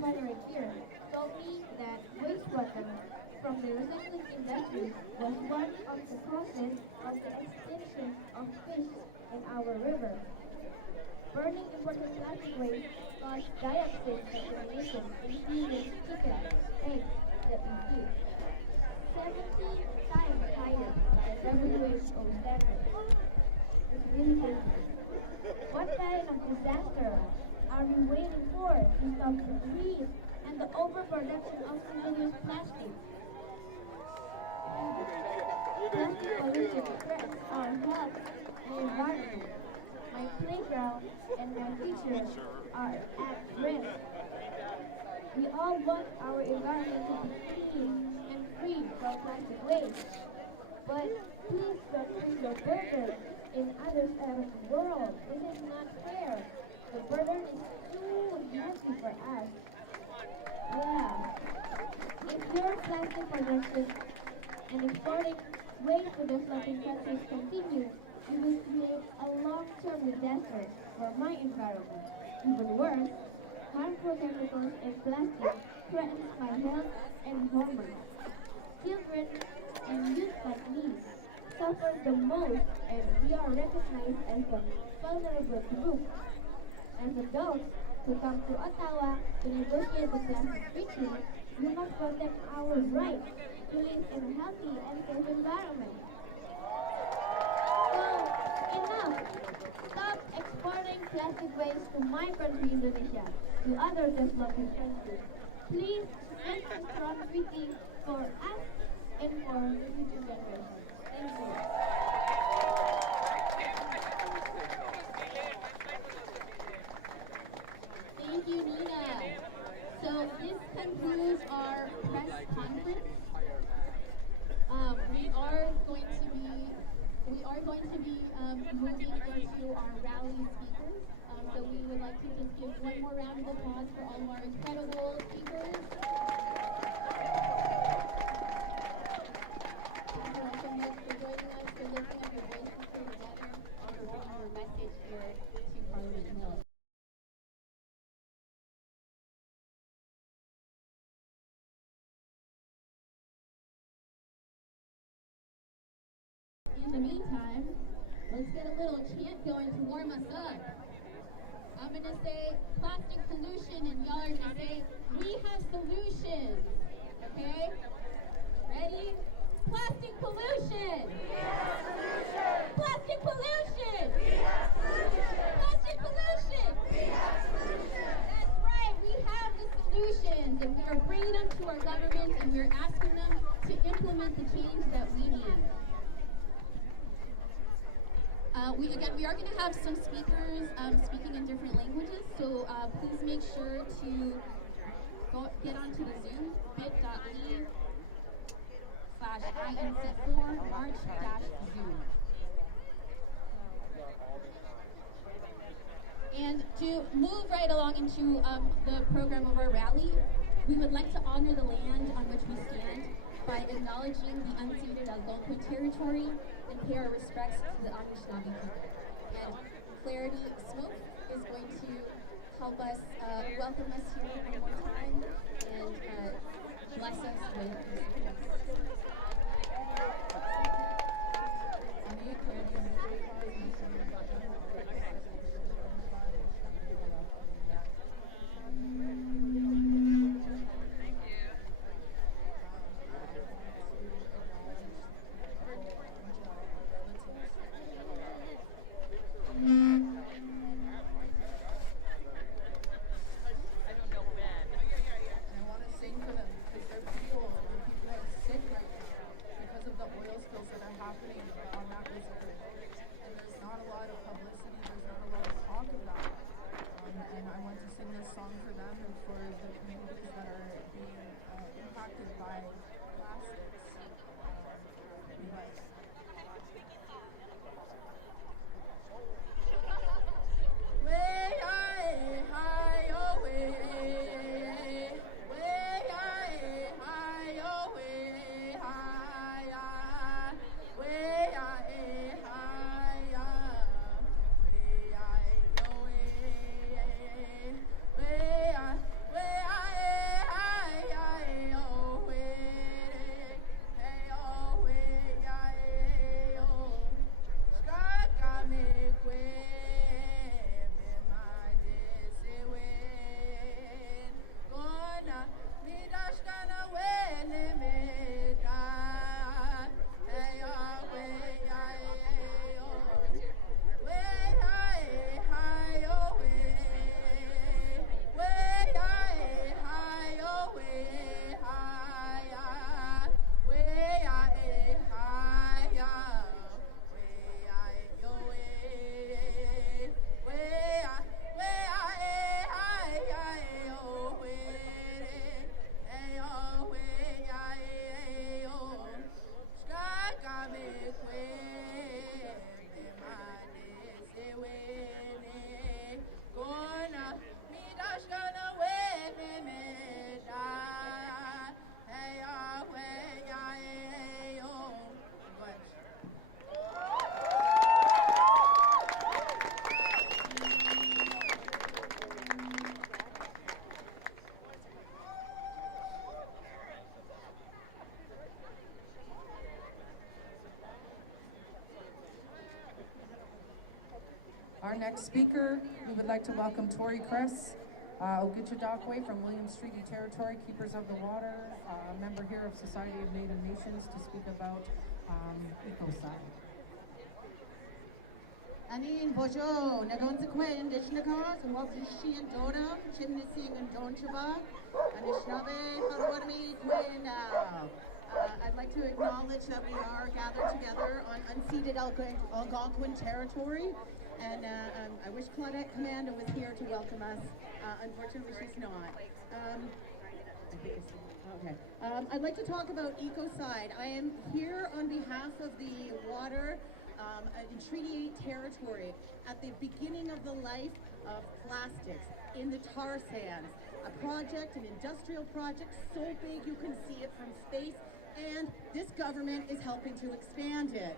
refinery here told me that wastewater from the recycling industry was one of the causes of the extinction of fish in our river. Burning imported plastic waste caused dioxin contamination in seaweed, chicken, eggs that we eat. 70 times higher than WHO standards. It's really crazy. What kind of disaster are we waiting for to stop the greed and the overproduction of single-use plastic? Plastic pollution threatens our health and environment. My playground and my future are at risk. We all want our environment to be clean and free from plastic waste. But please don't put your burden in others out of the world. This is not fair. The burden is too heavy for us. Yeah. If your plastic production and exporting waste to developing countries continue, it will create a long-term disaster for my environment. Even worse, harmful chemicals in plastic threatens my health and hormones. Children and youth like me suffer the most, and we are recognized as a vulnerable group. As adults who come to Ottawa to negotiate the plastic treaty, we must protect our right to live in a healthy and safe environment. So, enough! Stop exporting plastic waste to my country, Indonesia, to other developing countries. Please make a strong treaty for us and for the future generations. Thank you. Thank you, Nina. So this concludes our press conference. We are going to be moving into our rally speakers. So we would like to just give one more round of applause for all of our incredible speakers. Thank you all so much for joining us, for lifting up your voices here together, and for bringing your message here to Parliament Hill. In the meantime, let's get a little chant going to warm us up. I'm going to say plastic pollution, and y'all are going to say, we have solutions. Okay? Ready? Plastic pollution! We have solutions! Plastic pollution! We have solutions! Plastic pollution! We have solutions! That's right, we have the solutions, and we are bringing them to our governments, and we're asking them to implement the change that we need. We are going to have some speakers speaking in different languages, so please make sure to get onto the Zoom, bit.ly/INC4 March-Zoom. And to move right along into the program of our rally, we would like to honor the land on which we stand by acknowledging the unceded Algonquin territory and pay our respects to the Anishinaabe people. And Clarity Smoke is going to help us welcome us here one more time and bless us with peace. next speaker, we would like to welcome Tori Kress, Ogichidakwe from Williams Treaty Territory, Keepers of the Water, member here of Society of Native Nations, to speak about ecocide. Anin bojo nagonzakwe Indigenous and Wabishi and Dona, Chimnissing and Donchaba, Anishinaabe, Potawatomi, Quinn. I'd like to acknowledge that we are gathered together on unceded Algonquin territory, and I wish Claudette Commando was here to welcome us. Unfortunately, she's not. I'd like to talk about ecocide. I am here on behalf of the water in Treaty 8 territory at the beginning of the life of plastics in the tar sands. A project, an industrial project so big you can see it from space, and this government is helping to expand it.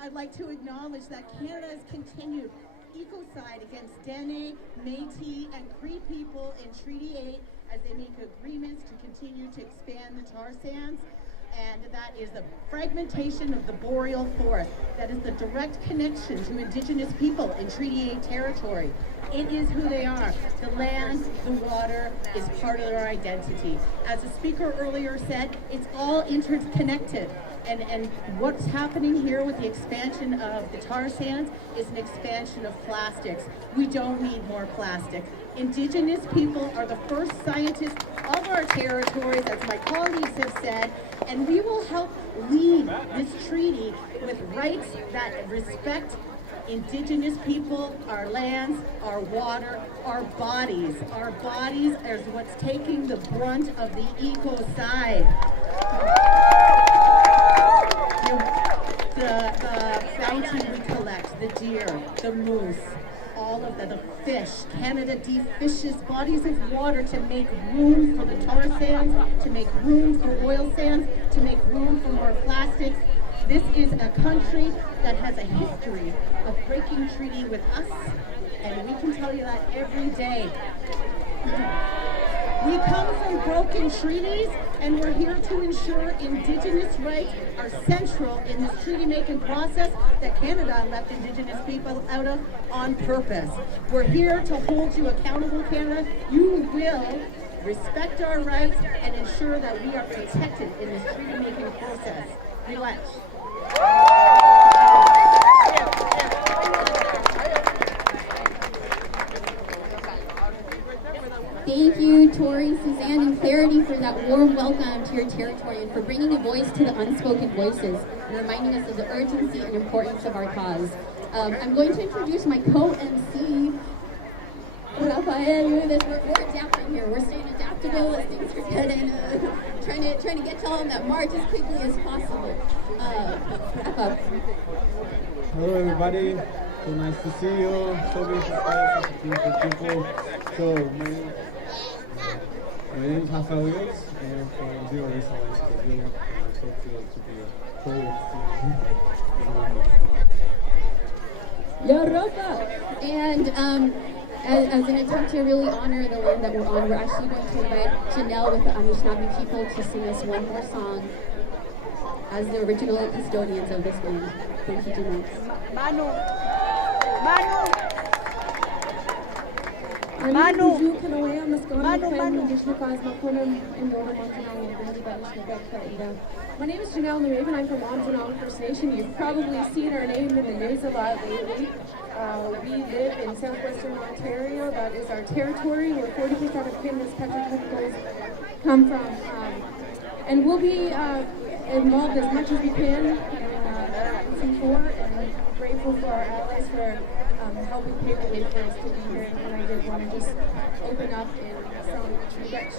I'd like to acknowledge that Canada has continued ecocide against Dene, Métis, and Cree people in Treaty 8 as they make agreements to continue to expand the tar sands. And that is the fragmentation of the boreal forest. That is the direct connection to Indigenous people in Treaty 8 territory. It is who they are. The land, the water is part of their identity. As the speaker earlier said, it's all interconnected. And what's happening here with the expansion of the tar sands is an expansion of plastics. We don't need more plastic. Indigenous people are the first scientists of our territories, as my colleagues have said, and we will help lead this treaty with rights that respect Indigenous people, our lands, our water, our bodies. Our bodies is what's taking the brunt of the ecocide. The bounty we collect, the deer, the moose, all of the fish. Canada defishes bodies of water to make room for the tar sands, to make room for oil sands, to make room for more plastics. This is a country that has a history of breaking treaty with us, and we can tell you that every day. We come from broken treaties, and we're here to ensure Indigenous rights are central in this treaty-making process that Canada left Indigenous people out of on purpose. We're here to hold you accountable, Canada. You will respect our rights and ensure that we are protected in this treaty-making process. Relax. Thank you, Tori, Suzanne, and Clarity for that warm welcome to your territory and for bringing a voice to the unspoken voices and reminding us of the urgency and importance of our cause. I'm going to introduce my co-MC, Rafael. We're adapting here. We're staying adaptable as things are getting, trying to get to all of that march as quickly as possible. Rafa. Hello, everybody. So nice to see you. So beautiful people. So my name is Rafael Wills, and I'm from Zero Waste Alliance Brazil, and I'm so thrilled to be a co-host. Yeah, Rafa. And as an attempt to really honor the land that we're on, we're actually going to invite Janelle with the Anishinaabe people to sing us one more song as the original custodians of this land. Thank you, Janelle. Manu. My name is Janelle Naraven. I'm from Wampanoag First Nation. You've probably seen our name in the news a lot lately. We live in southwestern Ontario. That is our territory, where 40% of Canada's petrochemicals come from. And we'll be involved as much as we can in C4, and grateful for our allies for helping pave the way for us to be here. And I did want to just open up in some regrets.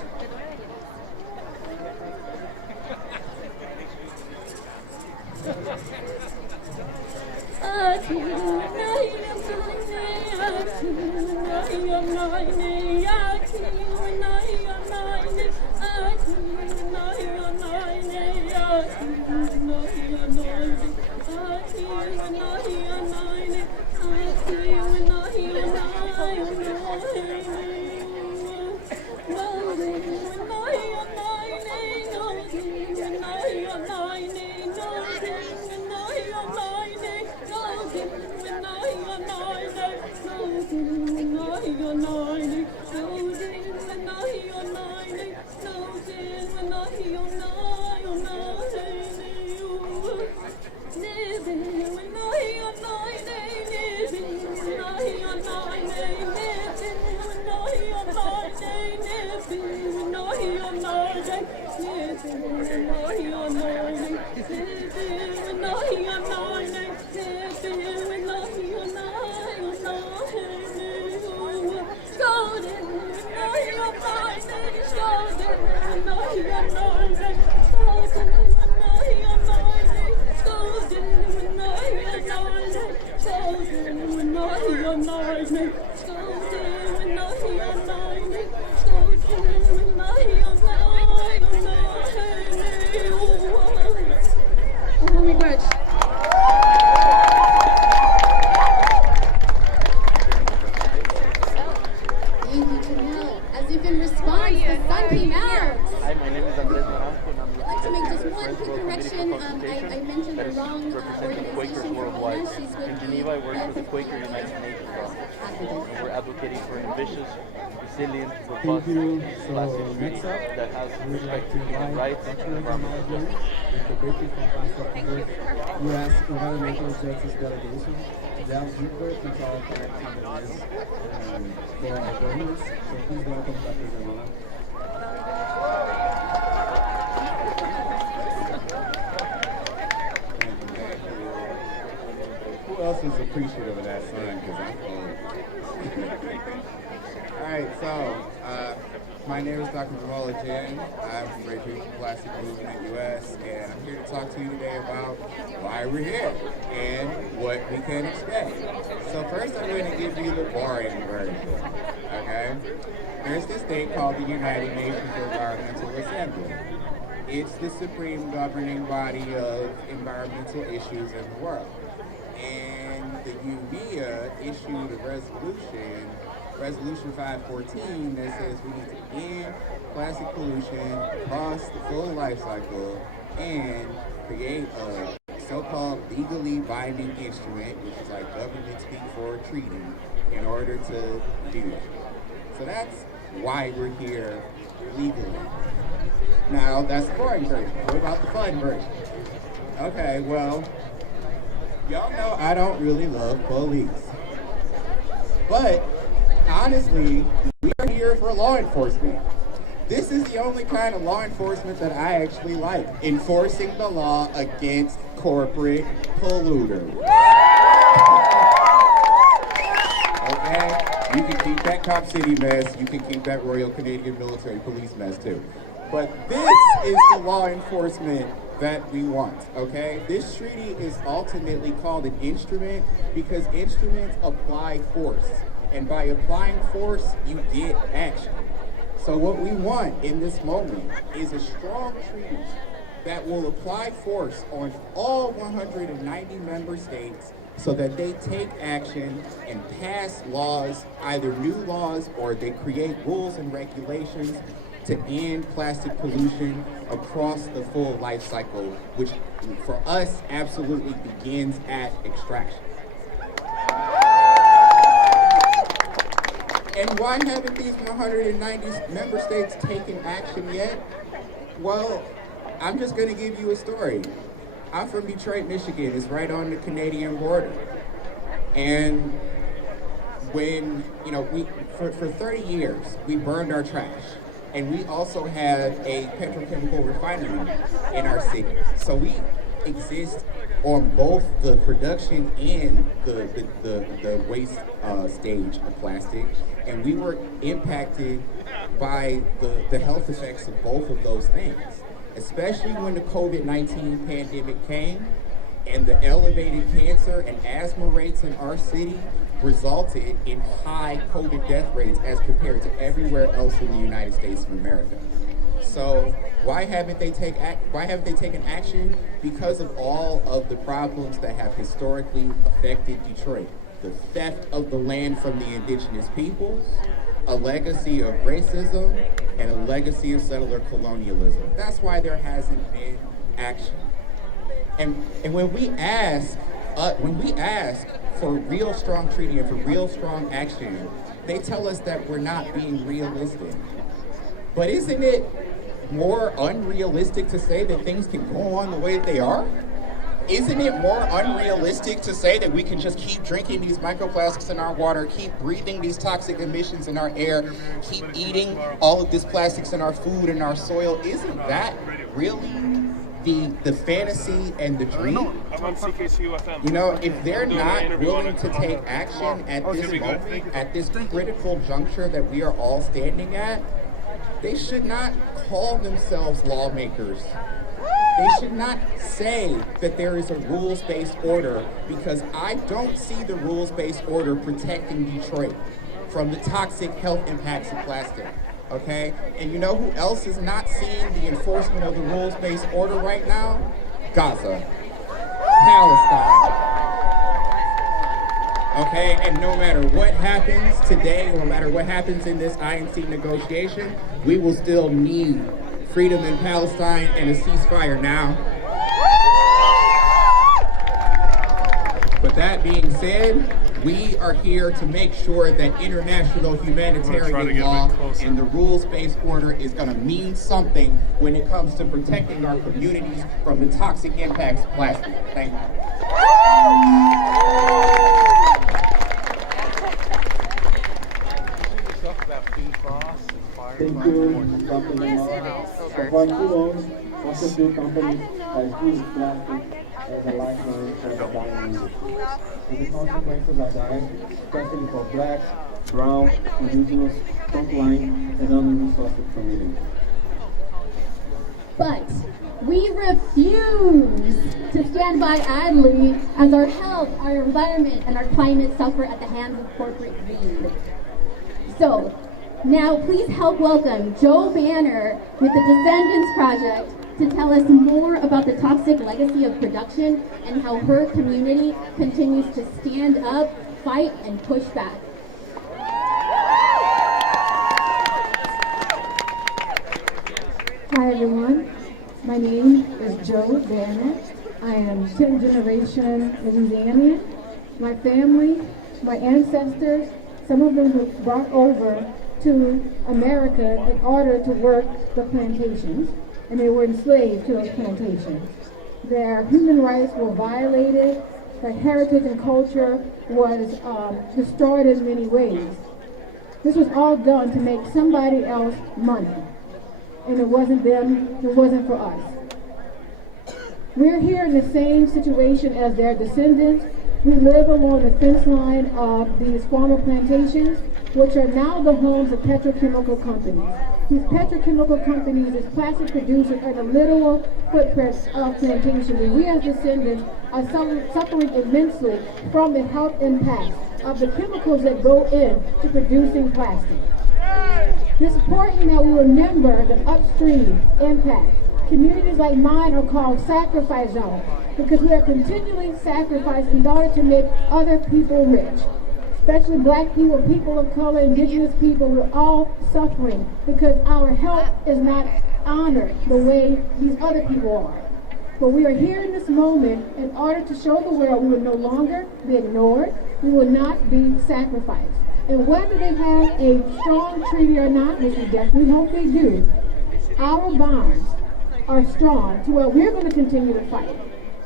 Resilient, robust, plastic treaty that has respect to human rights and environmental justice. The Breaking U.S. Environmental Justice Delegation to delve deeper into our collective for our governments. So please welcome Dr. Zamora. Who else is appreciative of that sun? Because I'm cold. All right, so my name is Dr. Zavala Jen. I'm from Great Future Plastic Movement US, and I'm here to talk to you today about why we're here and what we can expect. So first, I'm going to give you the boring version. Okay, there's this thing called the United Nations Environmental Assembly. It's the supreme governing body of environmental issues in the world, and the UNEA issued a Resolution 514 that says we need to end plastic pollution across the full life cycle and create a so-called legally binding instrument, which is like government speak for a treaty, in order to do that. So that's why we're here legally. Now, that's the boring version. What about the fun version? Okay, well, y'all know I don't really love police. But honestly, we are here for law enforcement. This is the only kind of law enforcement that I actually like. Enforcing the law against corporate polluters. Okay? You can keep that Cop City mess. You can keep that Royal Canadian Military Police mess too. But this is the law enforcement that we want, okay? This treaty is ultimately called an instrument because instruments apply force. And by applying force, you get action. So what we want in this moment is a strong treaty that will apply force on all 190 member states so that they take action and pass laws, either new laws or they create rules and regulations to end plastic pollution across the full life cycle, which for us absolutely begins at extraction. And why haven't these 190 member states taken action yet? Well, I'm just gonna give you a story. I'm from Detroit, Michigan. It's right on the Canadian border. And when, for 30 years, we burned our trash. And we also have a petrochemical refinery in our city. So we exist on both the production and the waste stage of plastic. And we were impacted by the health effects of both of those things, especially when the COVID-19 pandemic came and the elevated cancer and asthma rates in our city resulted in high COVID death rates as compared to everywhere else in the United States of America. So why haven't they taken action? Because of all of the problems that have historically affected Detroit. The theft of the land from the indigenous peoples, a legacy of racism, and a legacy of settler colonialism. That's why there hasn't been action. And when we ask for real strong treaty and for real strong action, they tell us that we're not being realistic. But isn't it more unrealistic to say that things can go on the way that they are? Isn't it more unrealistic to say that we can just keep drinking these microplastics in our water, keep breathing these toxic emissions in our air, keep eating all of this plastics in our food and our soil? Isn't that really the fantasy and the dream? You know, if they're not willing to take action at this moment, at this critical juncture that we are all standing at, they should not call themselves lawmakers. They should not say that there is a rules-based order, because I don't see the rules-based order protecting Detroit from the toxic health impacts of plastic, okay? And you know who else is not seeing the enforcement of the rules-based order right now? Gaza, Palestine. Okay, and no matter what happens today, no matter what happens in this INC negotiation, we will still need freedom in Palestine and a ceasefire now. But that being said, we are here to make sure that international humanitarian law and the rules-based order is going to mean something when it comes to protecting our communities from the toxic impacts of plastic. Thank you. Thank you, Dr. Lamar. For far too long, fossil fuel companies have used plastic as a lifeline for the dying industry. And the consequences are dire, especially for Black, Brown, Indigenous, frontline, and under-resourced communities. But we refuse to stand by idly as our health, our environment, and our climate suffer at the hands of corporate greed. So, now please help welcome Jo Banner with the Descendants Project to tell us more about the toxic legacy of production and how her community continues to stand up, fight, and push back. Hi everyone, my name is Jo Banner. I am 10th generation Louisianian. My family, my ancestors, some of them were brought over to America in order to work the plantations, and they were enslaved to those plantations. Their human rights were violated, their heritage and culture was destroyed in many ways. This was all done to make somebody else money, and it wasn't them, it wasn't for us. We're here in the same situation as their descendants. We live along the fence line of these former plantations, which are now the homes of petrochemical companies. These petrochemical companies, as plastic producers, are the literal footprints of plantations, and we as descendants are suffering immensely from the health impacts of the chemicals that go into producing plastic. It's important that we remember the upstream impact. Communities like mine are called sacrifice zones because we are continually sacrificing in order to make other people rich. Especially Black people, people of color, Indigenous people, we're all suffering because our health is not honored the way these other people are. But we are here in this moment in order to show the world we will no longer be ignored, we will not be sacrificed. And whether they have a strong treaty or not, which we definitely hope they do, our bonds are strong to where we're going to continue to fight.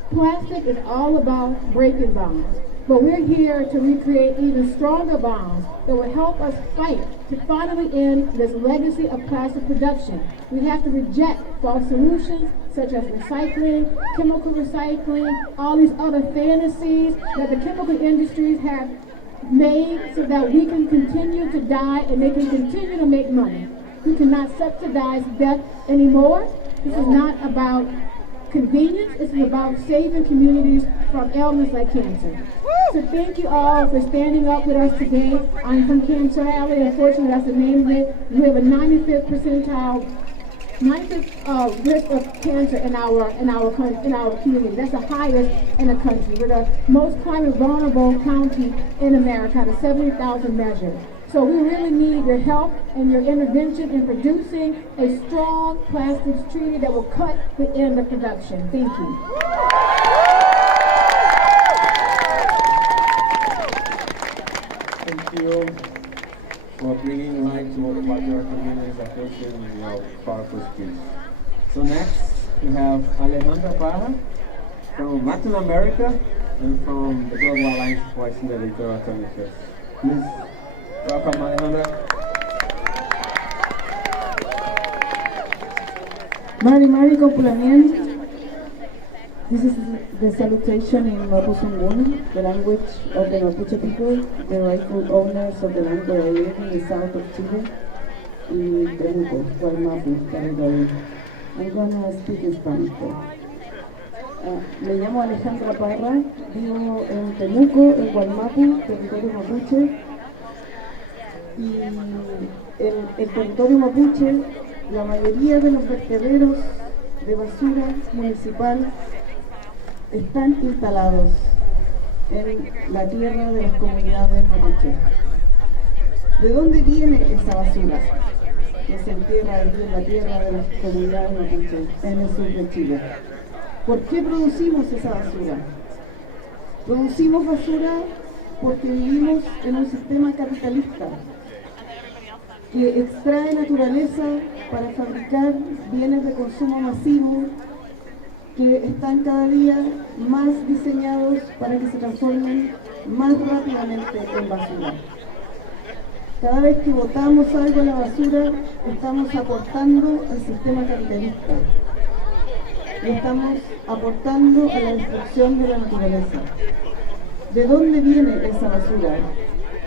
Plastic is all about breaking bonds. But we're here to recreate even stronger bonds that will help us fight to finally end this legacy of plastic production. We have to reject false solutions such as recycling, chemical recycling, all these other fantasies that the chemical industries have made so that we can continue to die and they can continue to make money. We cannot subsidize death anymore. This is not about convenience, this is about saving communities from ailments like cancer. So thank you all for standing up with us today. I'm from Cancer Alley. Unfortunately, that's the name of it. We have a 95th percentile, 95th risk of cancer in our community. That's the highest in the country. We're the most climate vulnerable county in America, out of 70,000 measured. So we really need your help and your intervention in producing a strong plastics treaty that will cut the end of production. Thank you. Thank you for bringing light to what your communities are facing in your powerful speech. So next, we have Alejandra Parra from Latin America and from the Global Alliance for Voice in the Littoral Alternatives. Please welcome Alejandra. Mari Kompulamien. This is the salutation in Mapuzungún, the language of the Mapuche people, the rightful owners of the land where I live in the south of Chile, in Temuco, Guaymapu territory. I'm gonna speak in Spanish. Me llamo Alejandra Parra, vivo en Temuco, en Guaymapu, territorio mapuche. Y en el territorio mapuche, la mayoría de los vertederos de basura municipal están instalados en la tierra de las comunidades mapuche. ¿De dónde viene esa basura que se entierra allí en la tierra de las comunidades mapuche en el sur de Chile? ¿Por qué producimos esa basura? Producimos basura porque vivimos en un sistema capitalista que extrae naturaleza para fabricar bienes de consumo masivo que están cada día más diseñados para que se transformen más rápidamente en basura. Cada vez que botamos algo a la basura, estamos aportando al sistema capitalista y estamos aportando a la destrucción de la naturaleza. ¿De dónde viene esa basura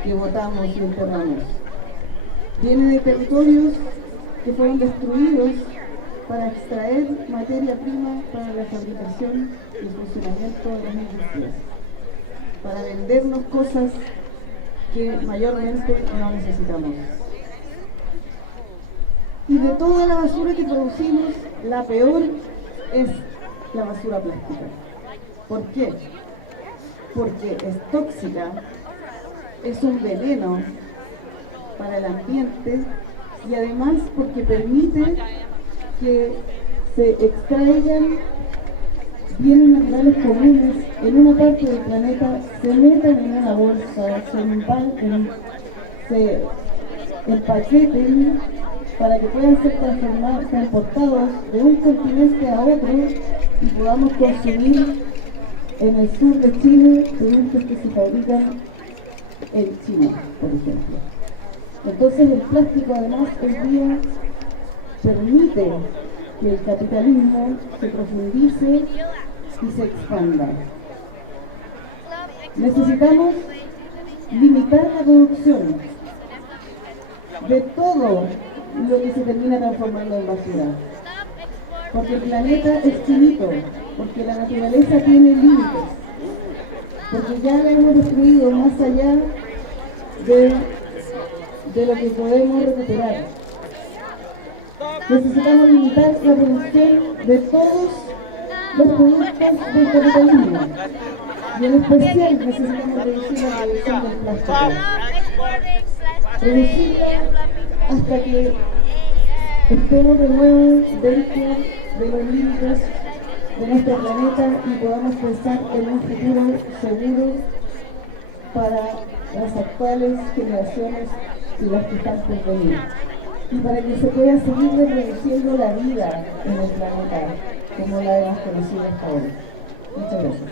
que botamos y enterramos? Viene de territorios que fueron destruidos para extraer materia prima para la fabricación y funcionamiento de las industrias, para vendernos cosas que mayormente no necesitamos. Y de toda la basura que producimos, la peor es la basura plástica. ¿Por qué? Porque es tóxica, es un veneno para el ambiente y además porque permite que se extraigan bienes naturales comunes en una parte del planeta, se metan en una bolsa, se empaqueten para que puedan ser transportados de un continente a otro y podamos consumir en el sur de Chile productos que se fabrican en China, por ejemplo. Entonces el plástico además hoy día permite que el capitalismo se profundice y se expanda. Necesitamos limitar la producción de todo lo que se termina transformando en basura, porque el planeta es finito, porque la naturaleza tiene límites, porque ya la hemos destruido más allá de lo que podemos recuperar. Necesitamos limitar la producción de todos los productos del capitalismo y en especial necesitamos reducir la producción del plástico. Reducirla hasta que estemos de nuevo dentro de los límites de nuestro planeta y podamos pensar en un futuro seguro para las actuales generaciones y las que están por venir, y para que se pueda seguir reproduciendo la vida en el planeta como la hemos conocido hasta ahora. Muchas gracias.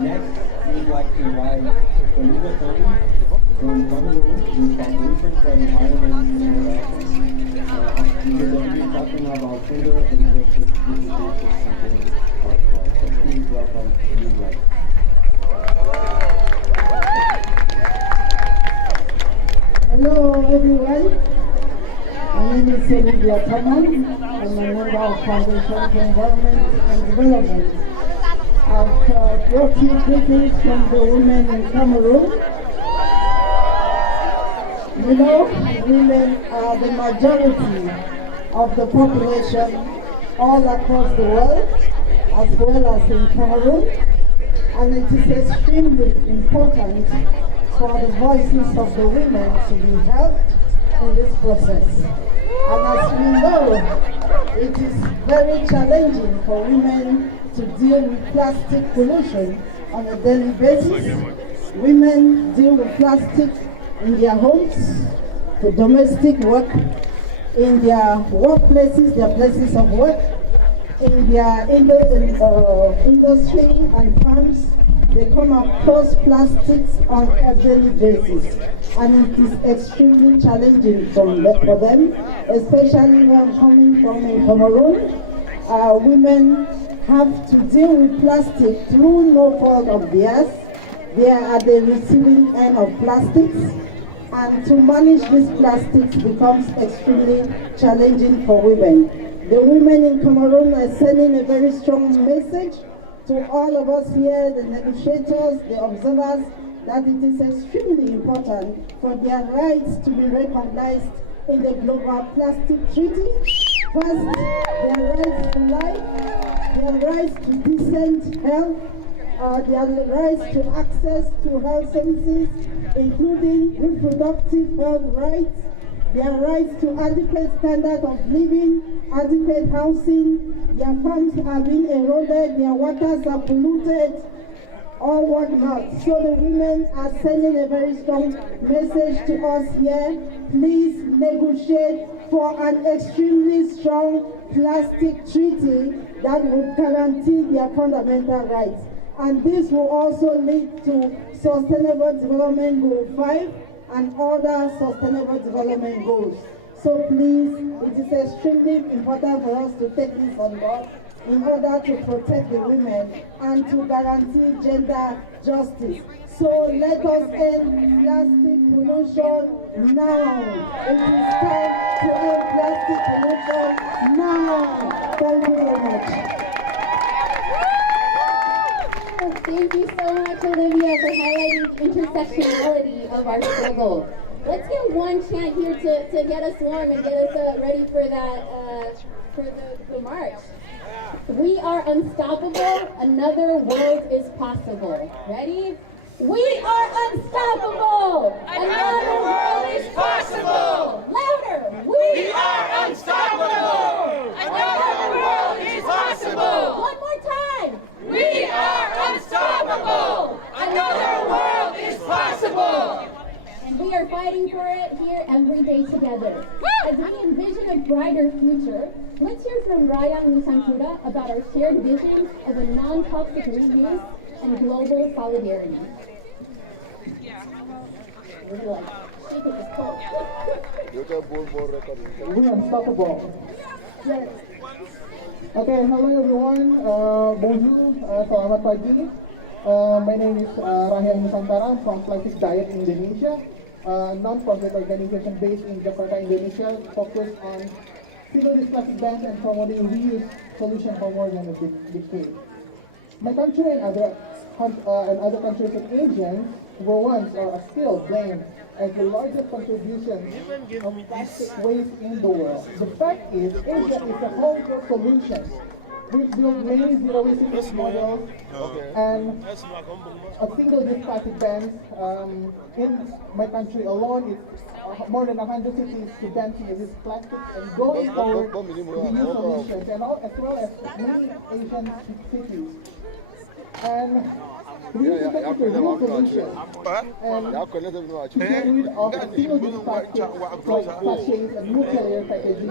Next, we'd like to invite Felipe Tony from Cameroon, the Foundation for Environment and Development. We will be talking about gender and justice education. So please welcome Felipe. Hello everyone, my name is Olivia Taman. I'm a member of Foundation for Environment and Development. I've brought you greetings from the women in Cameroon. You know, women are the majority of the population all across the world, as well as in Cameroon, and it is extremely important for the voices of the women to be heard in this process. And as we know, it is very challenging for women to deal with plastic pollution on a daily basis. Women deal with plastic in their homes, for domestic work, in their workplaces, their places of work, in their industry and farms. They come across plastics on a daily basis, and it is extremely challenging for them, especially when coming from Cameroon. Women have to deal with plastic through no fault of theirs. They are at the receiving end of plastics, and to manage these plastics becomes extremely challenging for women. The women in Cameroon are sending a very strong message to all of us here, the negotiators, the observers, that it is extremely important for their rights to be recognized in the Global Plastic Treaty. First, their rights to life, their rights to decent health, their rights to access to health services, including reproductive health rights, their rights to adequate standard of living, adequate housing. Their farms are being eroded, their waters are polluted, or whatnot. So the women are sending a very strong message to us here. Please negotiate for an extremely strong plastic treaty that will guarantee their fundamental rights. And this will also lead to Sustainable Development Goal 5 and other Sustainable Development Goals. So please, it is extremely important for us to take this on board in order to protect the women and to guarantee gender justice. So let us end plastic pollution now. It is time to end plastic pollution now. Thank you very much. Thank you so much, Olivia, for highlighting the intersectionality of our struggle. Let's get one chant here to get us warm and get us ready for that, for the march. We are unstoppable. Another world is possible. Ready? We are unstoppable. Another world is possible. Louder. We are unstoppable. Another world is possible. One more time. We are unstoppable. Another world is possible. And we are fighting for it here every day together. As we envision a brighter future, let's hear from Ryan Musankura about our shared vision of a non-toxic reuse and global solidarity. We're like, shaking this cold. We're unstoppable. Yes. Okay, hello everyone. Bonjour, selamat pagi. My name is Rahel Nusantara. I'm from Plastic Diet Indonesia, a non-profit organization based in Jakarta, Indonesia, focused on single-use plastic bans and promoting reuse solution for more than a decade. My country and other countries and Asians were once or are still blamed as the largest contribution of plastic waste in the world. The fact is, Asia is a homegrown solution. We've built many zero-waste models and a single-use plastic bans. In my country alone, it's more than 100 cities to ban single-use plastics, and going forward, we use solutions, and as well as many Asian cities. And we use a real solution. And to get rid of single-use plastics like sachets and multi-layer packaging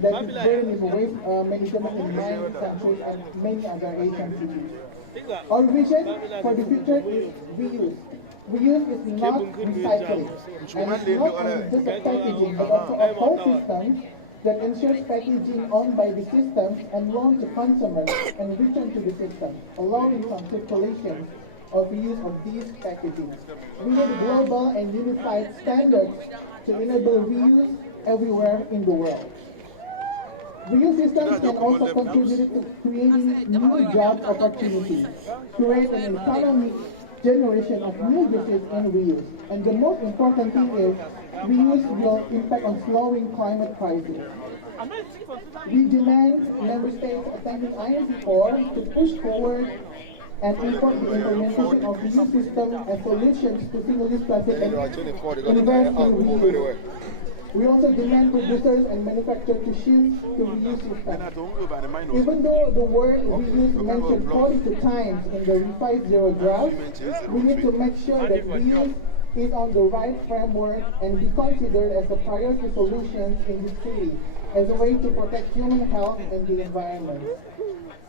that is burning waste management in many countries and many other Asian cities. Our vision for the future is reuse. Reuse is not recycling, and it's not only just a packaging, but also a whole system that ensures packaging owned by the system and loaned to consumers and returned to the system, allowing some circulation of reuse of these packaging. We need global and unified standards to enable reuse everywhere in the world. Reuse systems can also contribute to creating new job opportunities, create an economic generation of new business in reuse. And the most important thing is, reuse will impact on slowing climate crisis. We demand member states attending INC4 to push forward and import the implementation of reuse systems as solutions to single-use plastic and invest in reuse. We also demand producers and manufacturers to shift to reuse systems. Even though the word reuse mentioned 42 times in the revised zero draft, we need to make sure that reuse is on the right framework and be considered as a priority solution in the city as a way to protect human health and the environment.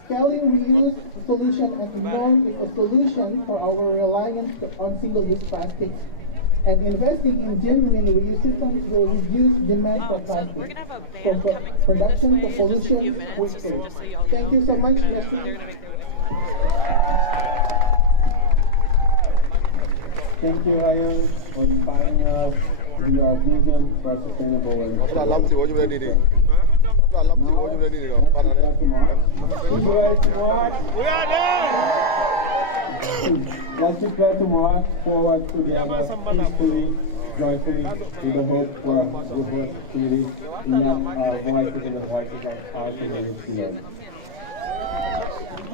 Scaling reuse solution as more is a solution for our reliance on single-use plastics. And investing in genuine reuse systems will reduce demand for plastic, from production to pollution quickly. Thank you so much, Jesse. Thank you, Ryan, for inspiring us with your vision for sustainable and Let's prepare to march forward together peacefully, joyfully, with the hope for a robust city, unite our voices and the voices of our community.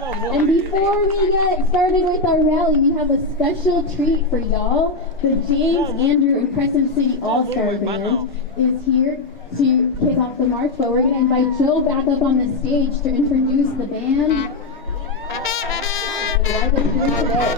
And before we get started with our rally, we have a special treat for y'all. The James, Andrew, and Crescent City All-Star Band is here to kick off the march, but we're going to invite Joe back up on the stage to introduce the band. Why they're here today.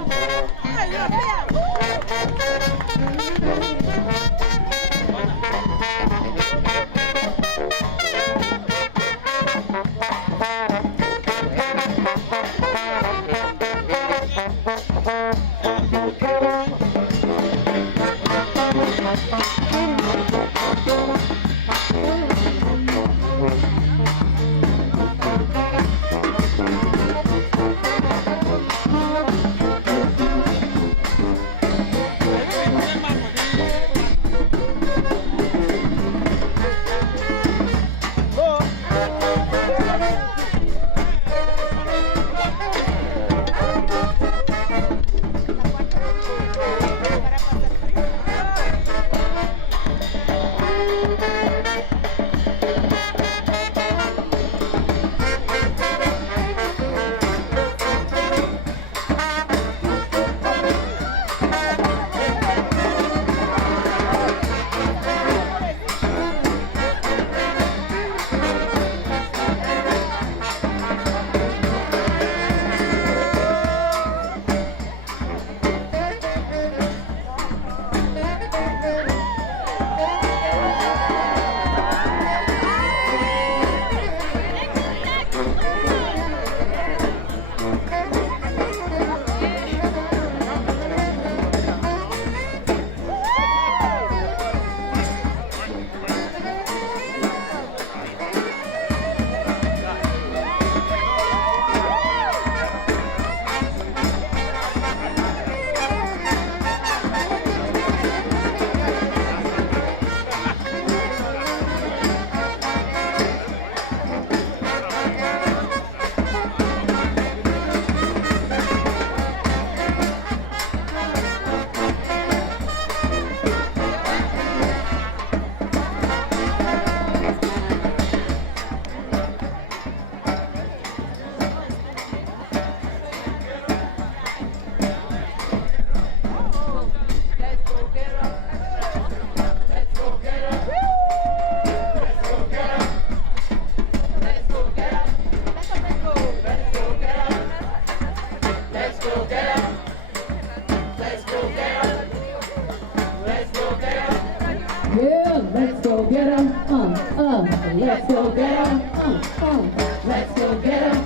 Let's go get 'em. Let's go get 'em.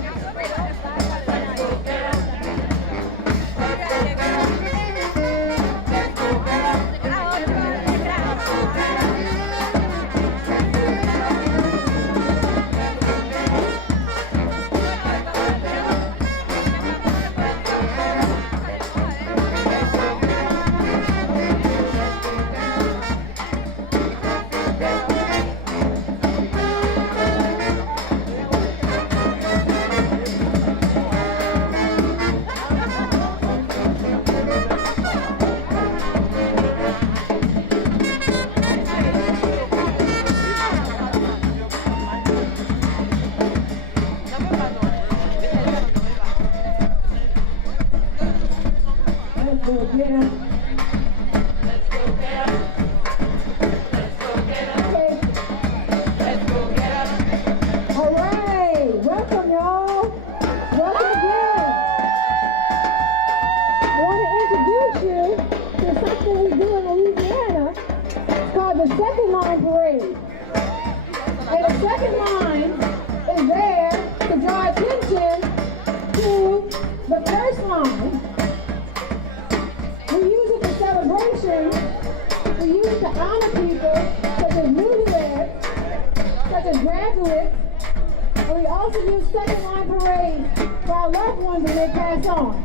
We're doing also use second line parades for our loved ones when they pass on.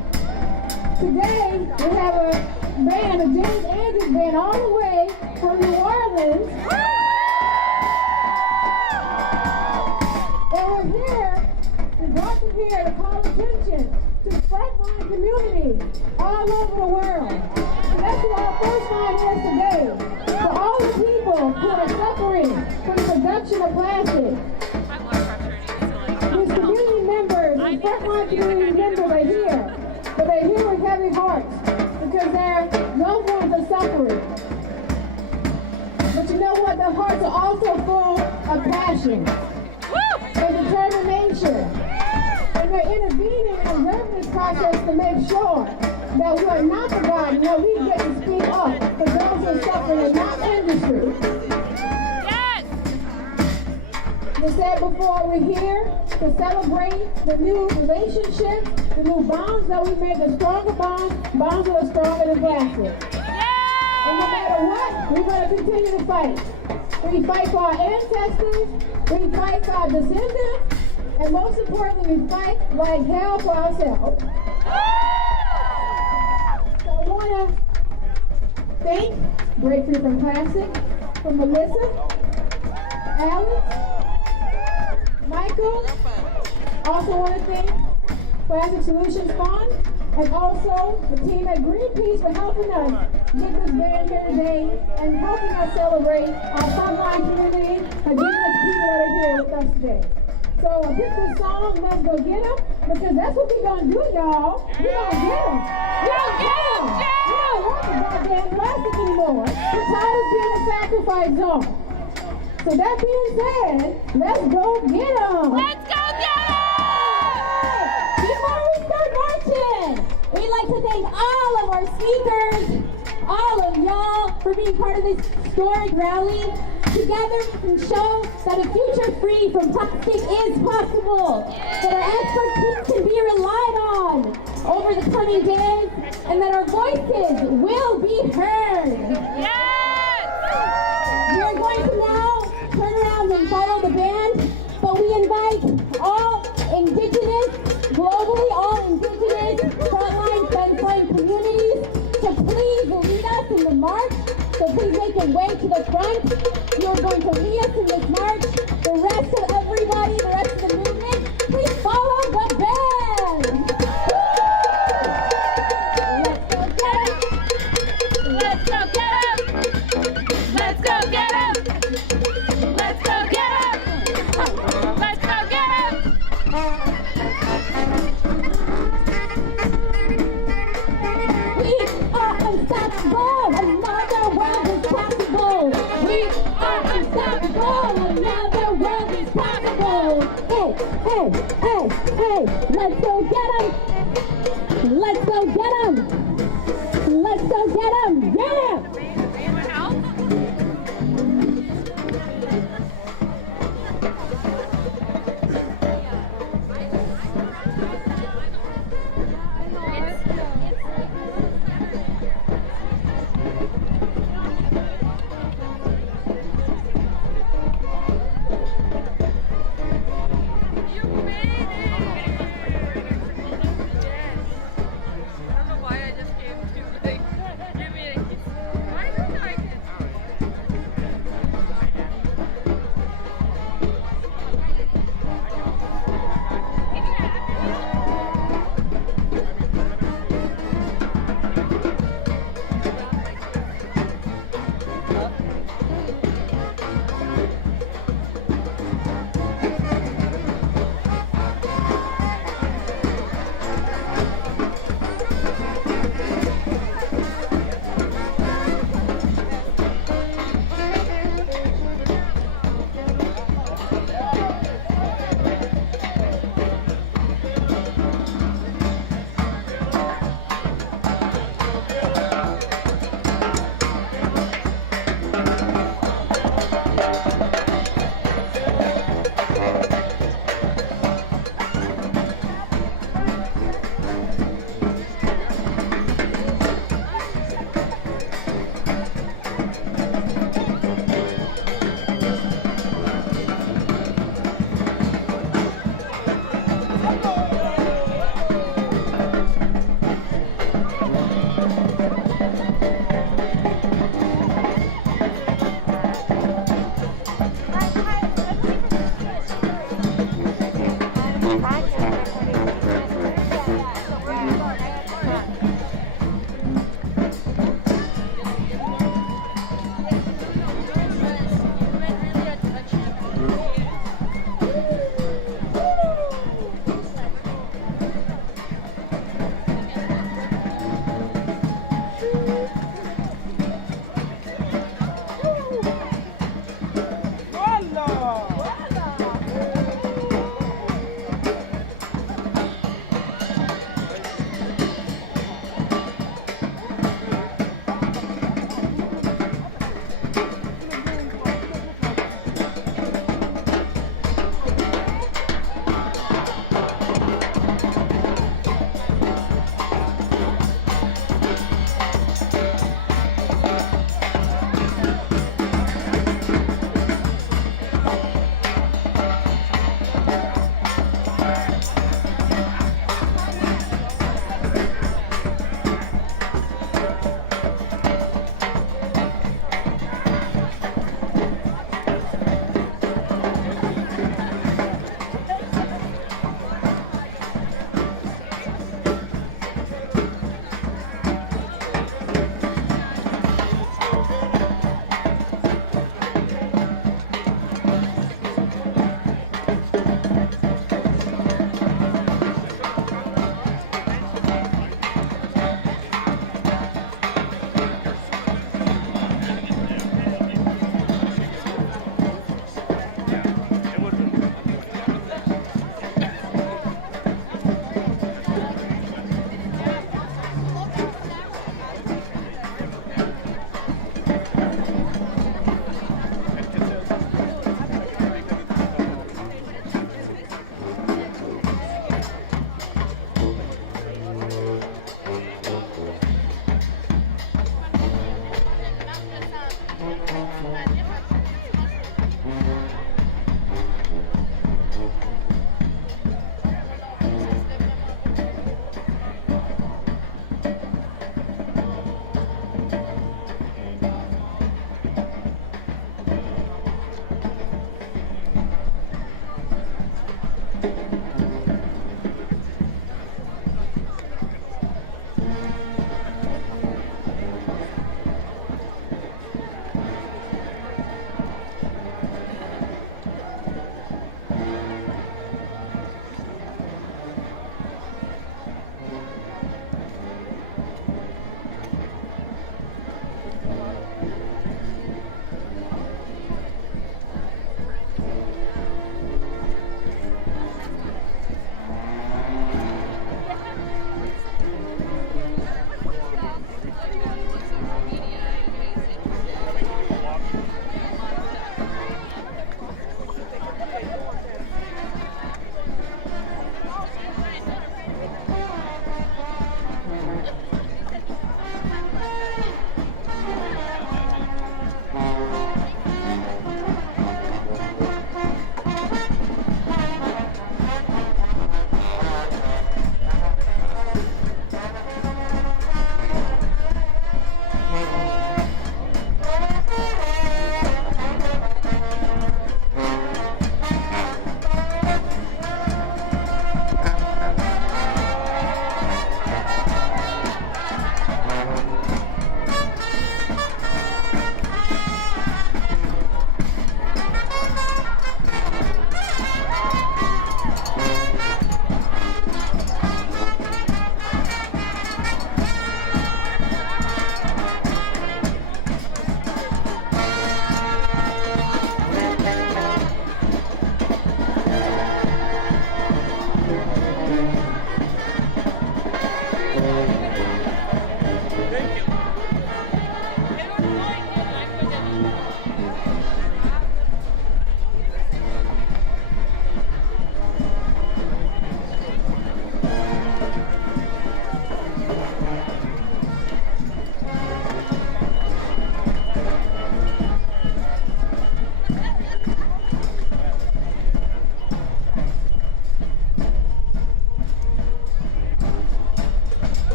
Today, we have a band, a James Andrews band, all the way from New Orleans. And we're here, we brought them here to call attention to frontline communities all over the world. So that's what our first line is today. For all the people who are suffering from the production of plastic. These community members, these frontline community members are here. But they're here with heavy hearts because their loved ones are suffering. But you know what? Their hearts are also full of passion and determination. And they're intervening and observing this process to make sure that we are not forgotten, that we get to speak up for those who are suffering in our industry. They said before, we're here to celebrate the new relationships, the new bonds that we make, the stronger bonds that are stronger than plastic. And no matter what, we're going to continue to fight. We fight for our ancestors, we fight for our descendants, and most importantly, we fight like hell for ourselves. So I want to thank Break Free from Plastic, from Melissa, Alex, Michael. Also want to thank Plastic Solutions Fund and also the team at Greenpeace for helping us get this band here today and helping us celebrate our frontline community, Indigenous people that are here with us today. So I picked this song, Let's Go Get 'Em, because that's what we're going to do, y'all. We're going to get 'em. We're going to get 'em. We don't want the goddamn plastic anymore. We're tired of being a sacrifice zone. So that being said, let's go get 'em. Let's go get 'em! Before we start marching, we'd like to thank all of our speakers, all of y'all for being part of this historic rally. Together we can show that a future free from plastic is possible, that our expertise can be relied on over the coming days, and that our voices will be heard. Yes! We are going to now turn around and follow the band, but we invite all Indigenous, globally all Indigenous frontline communities to please lead us in the march. So please make your way to the front. You're going to lead us in this march. The rest of everybody, the rest of the movement, please follow the band. Let's go get 'em. Let's go get 'em. Let's go get 'em. Let's go get 'em. We are unstoppable. Another world is possible. We are unstoppable. Another world is possible.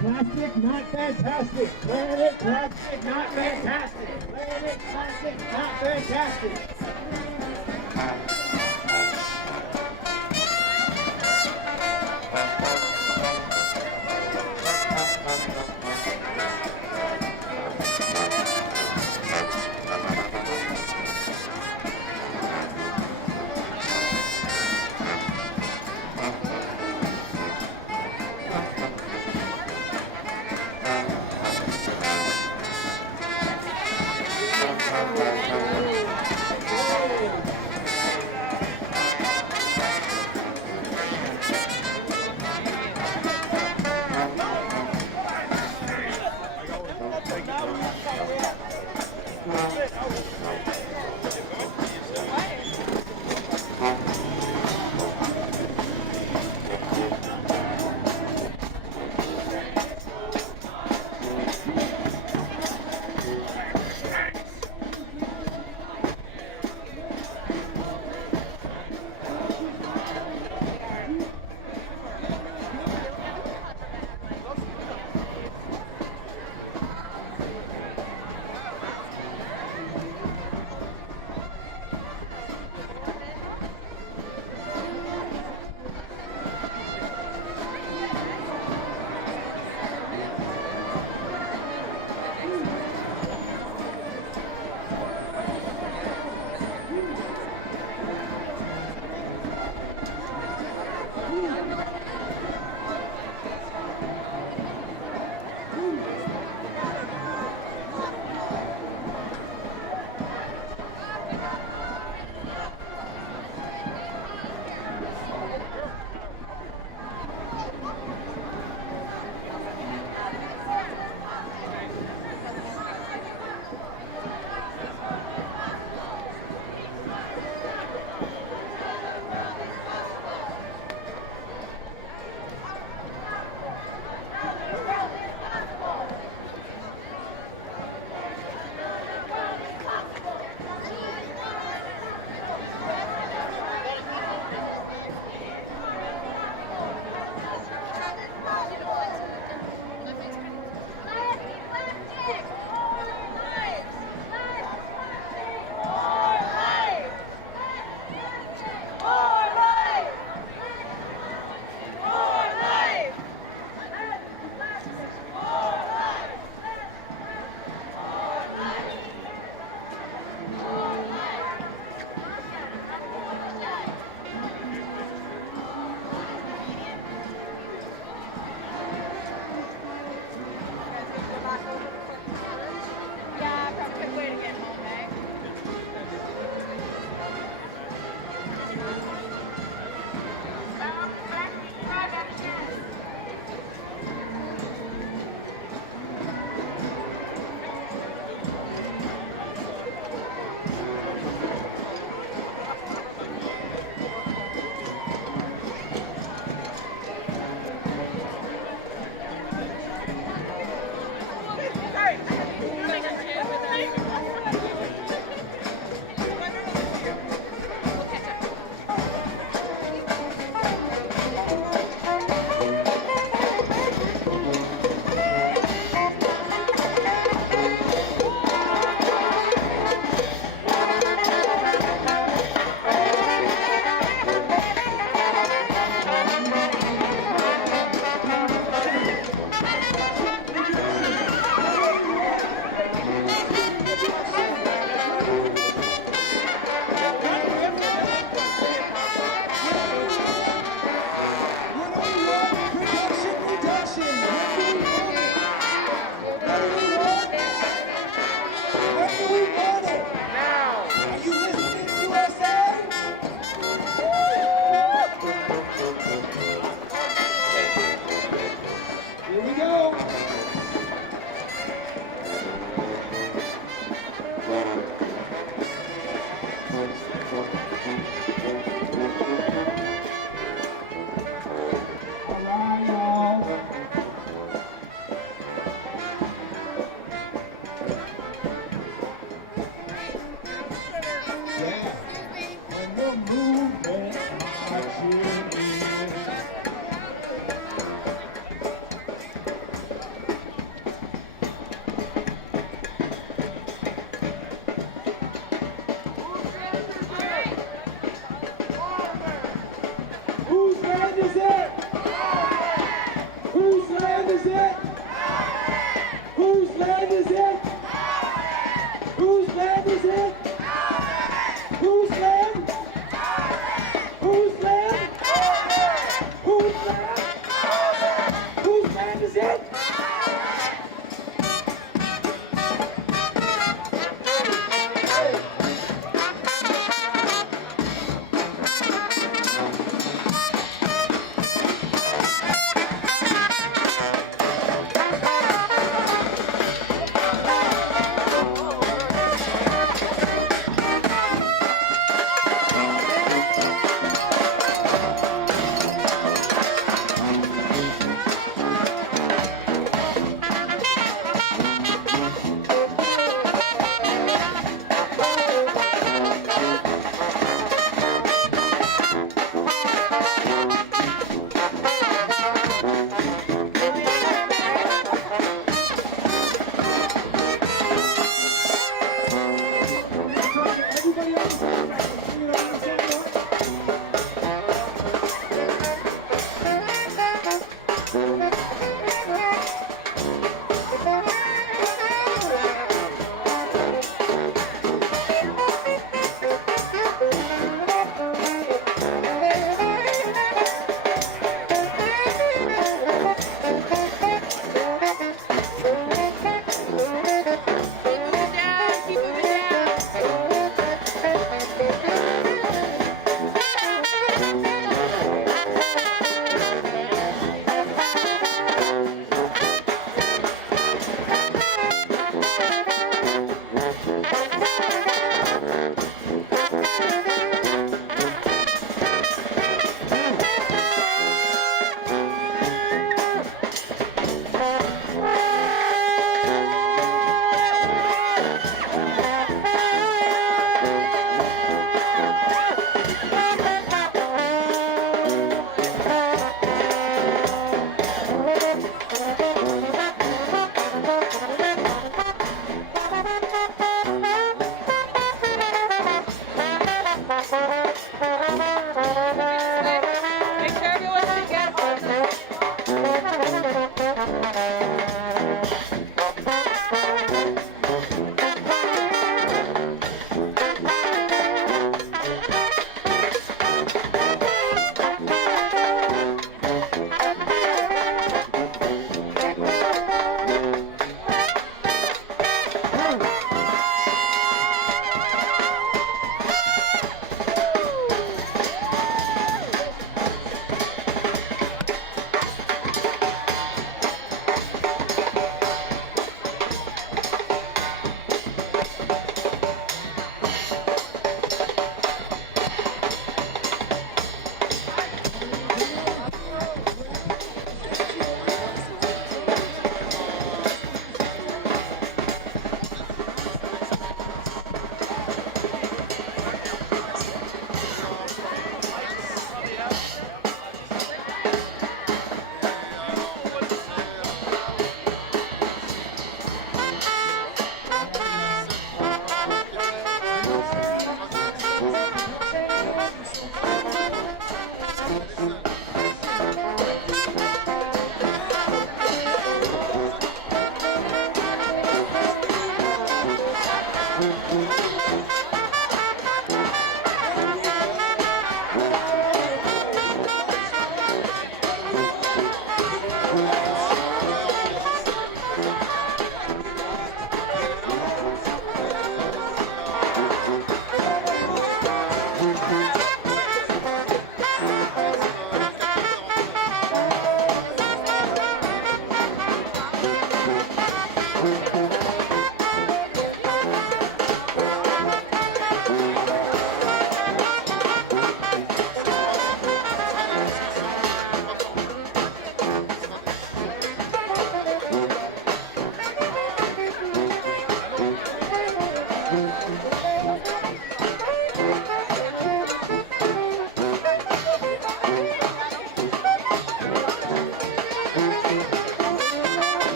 plastic, not fantastic. Planet plastic, not fantastic. Planet plastic, not fantastic.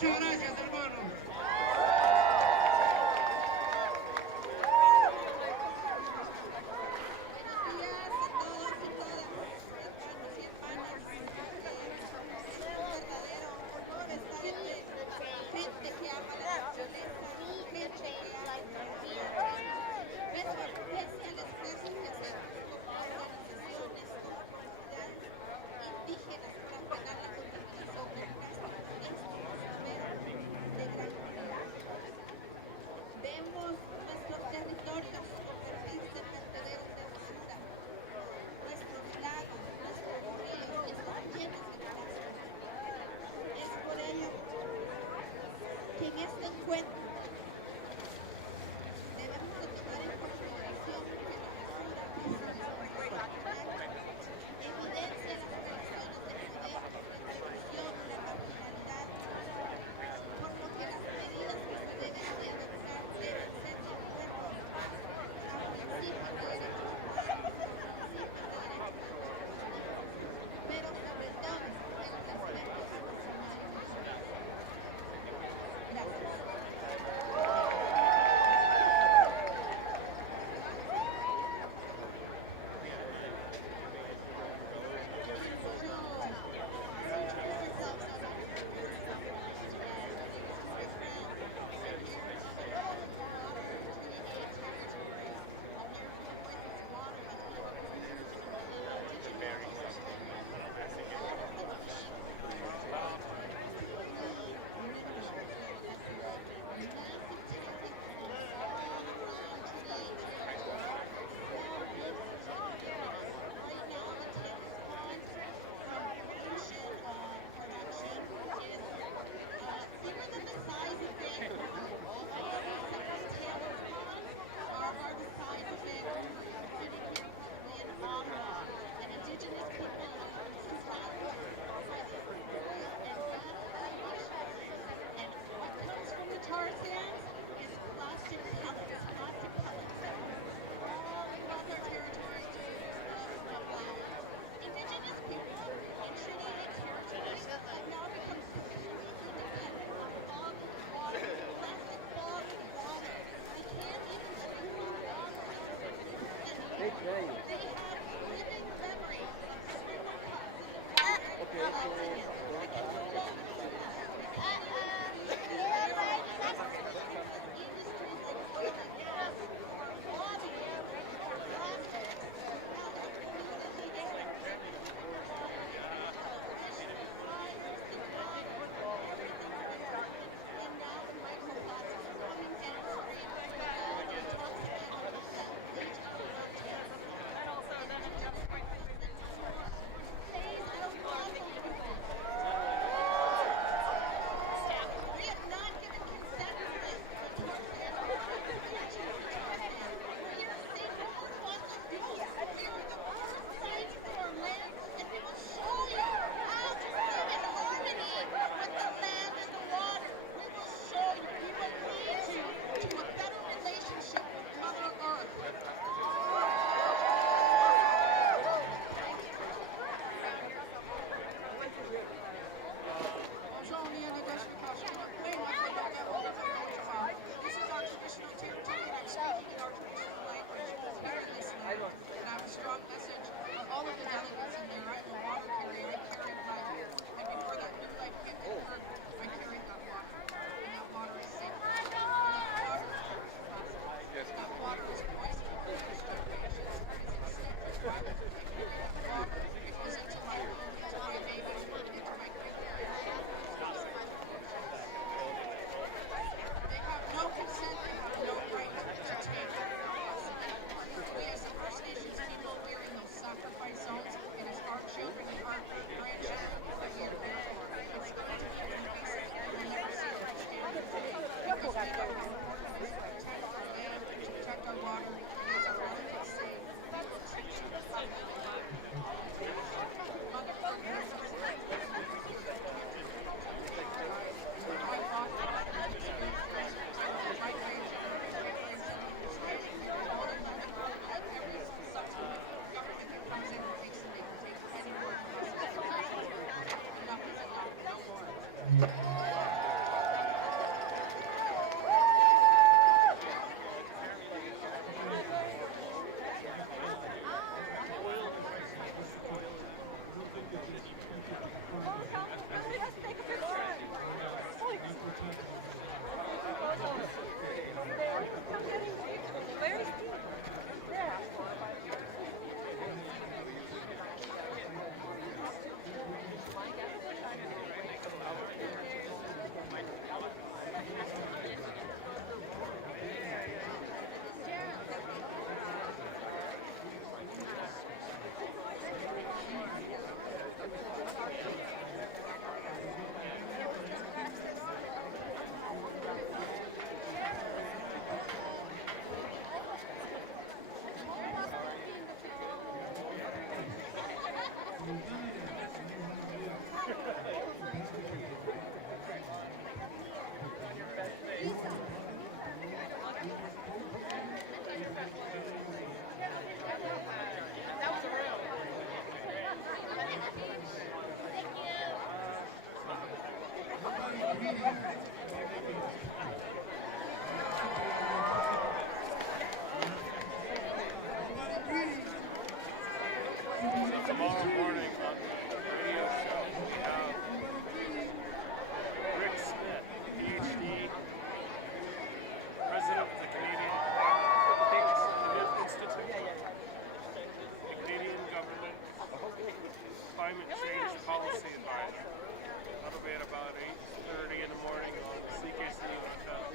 Muchas gracias, hermanos. Tomorrow morning on the radio show, we have Rick Smith, PhD, President of the Canadian Institute, the Canadian Government Climate Change Policy Advisor. That'll be at about 8:30 in the morning on CKC Ottawa.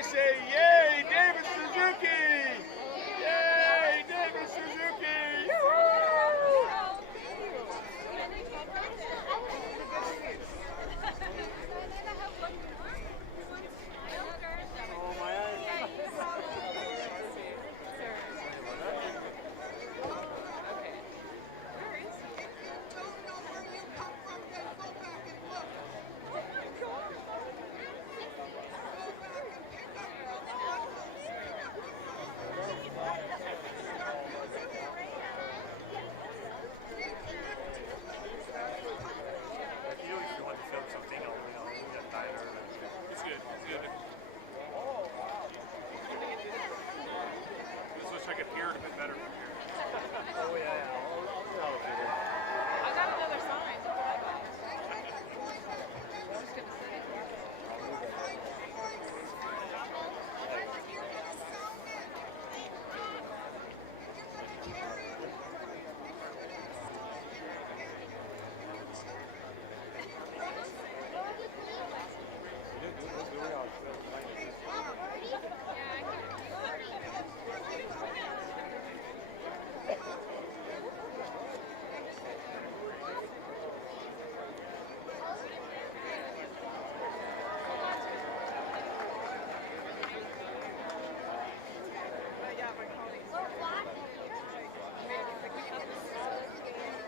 I say, yay, David Suzuki! Yay, David Suzuki! It's good. It's good. Just wish I could hear it a bit better from here. Oh yeah. I got another sign. Look what I got. I'm just gonna say it.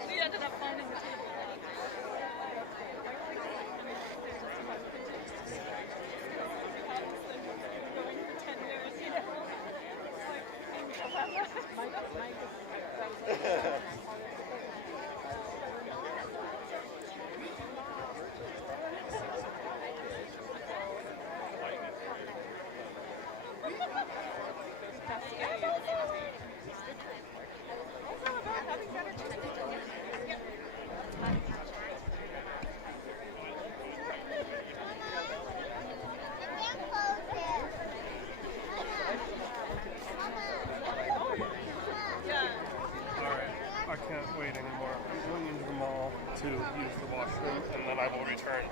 We ended up finding the table. Going for 10 years, you know. I can't wait anymore. I'm going into the mall to use the washroom, and then I will return.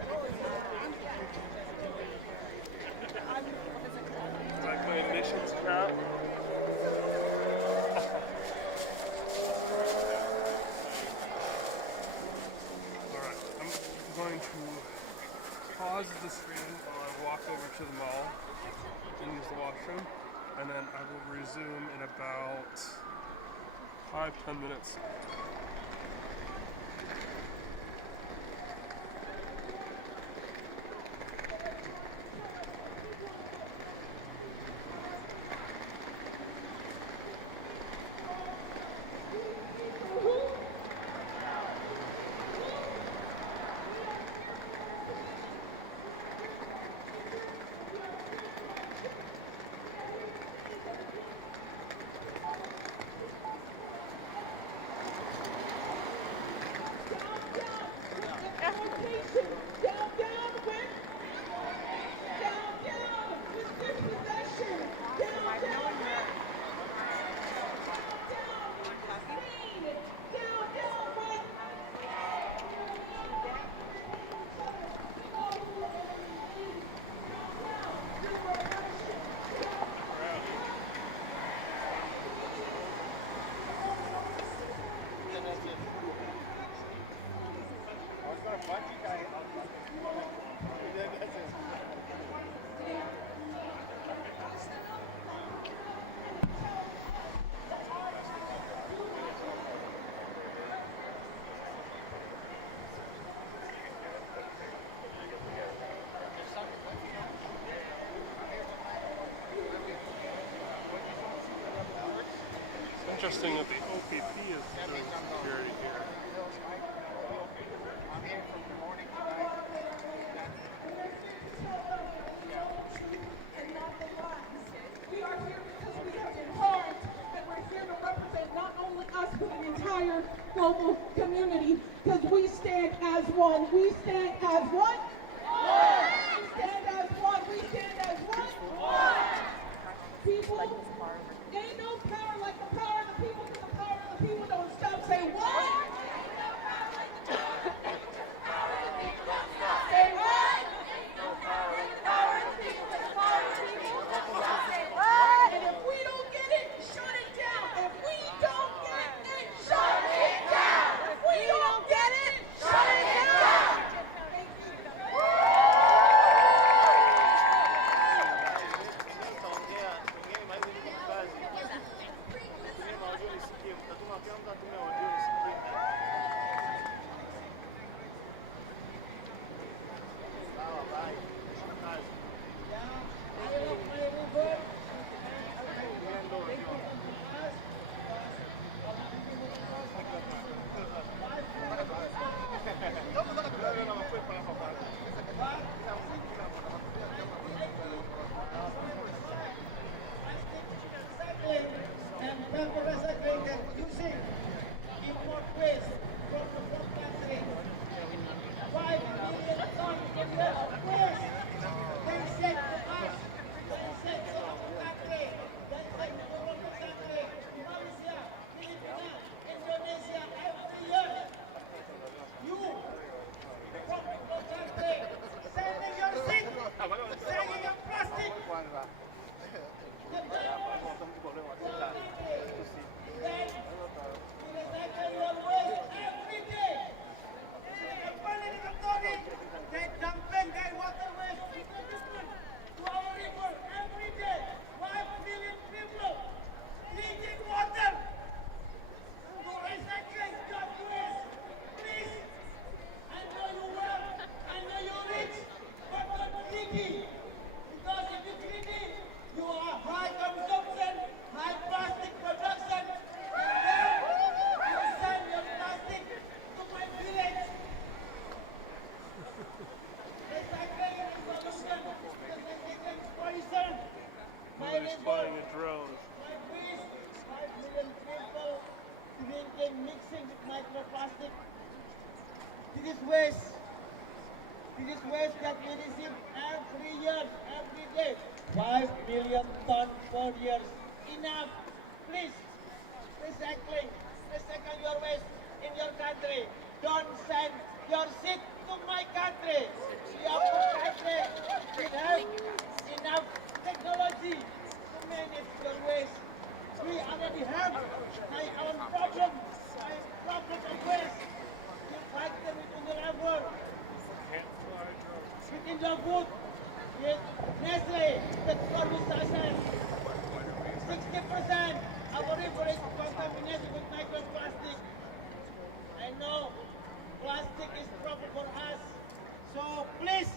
Like my admissions cap. Alright, I'm going to pause the stream while I walk over to the mall and use the washroom, and then I will resume in about 5-10 minutes. Interesting that the OPP is doing security here. I'm here from the morning We are here because we have been harmed, and we're here to represent not only us, but the entire global community, because we stand as one. We stand as one. We stand as one. We stand as one. People, ain't no power like the power of the people, because the power of the people don't stop. Say what? Say what? Ain't no power like the power of the people, because the power of the people don't stop. help the recycling and using import waste from the frontline. 5 million tons per year of waste. They said to us, they said to our country, they said to the local country, Malaysia, Philippines, Indonesia, every year. You, from the local country, sending your seed, sending your plastic. The diamonds to our country. Then you recycle your waste every day. They dumping their water waste to our river every day. 5 million people drinking water. To recycling your waste. Please, I know you well, I know you're rich, but not greedy. Because if you're greedy, you are high consumption, high plastic production, and then you send your plastic to my village. Recycling is a solution. Recycling is poison. My river, a drone. my fish, 5 million people drinking, mixing with microplastic. This is waste. This is waste that we receive every year, every day. 5 million tons per year. Enough. Please, recycling. Recycle your waste in your country. Don't send your shit to my country. Your country will have enough technology to manage your waste. We already have my own problem. My problem of waste. We fight them with the river. With Intergood, with Nestle, that produce success. 60% our river is contaminated with microplastic. I know plastic is problem for us. So please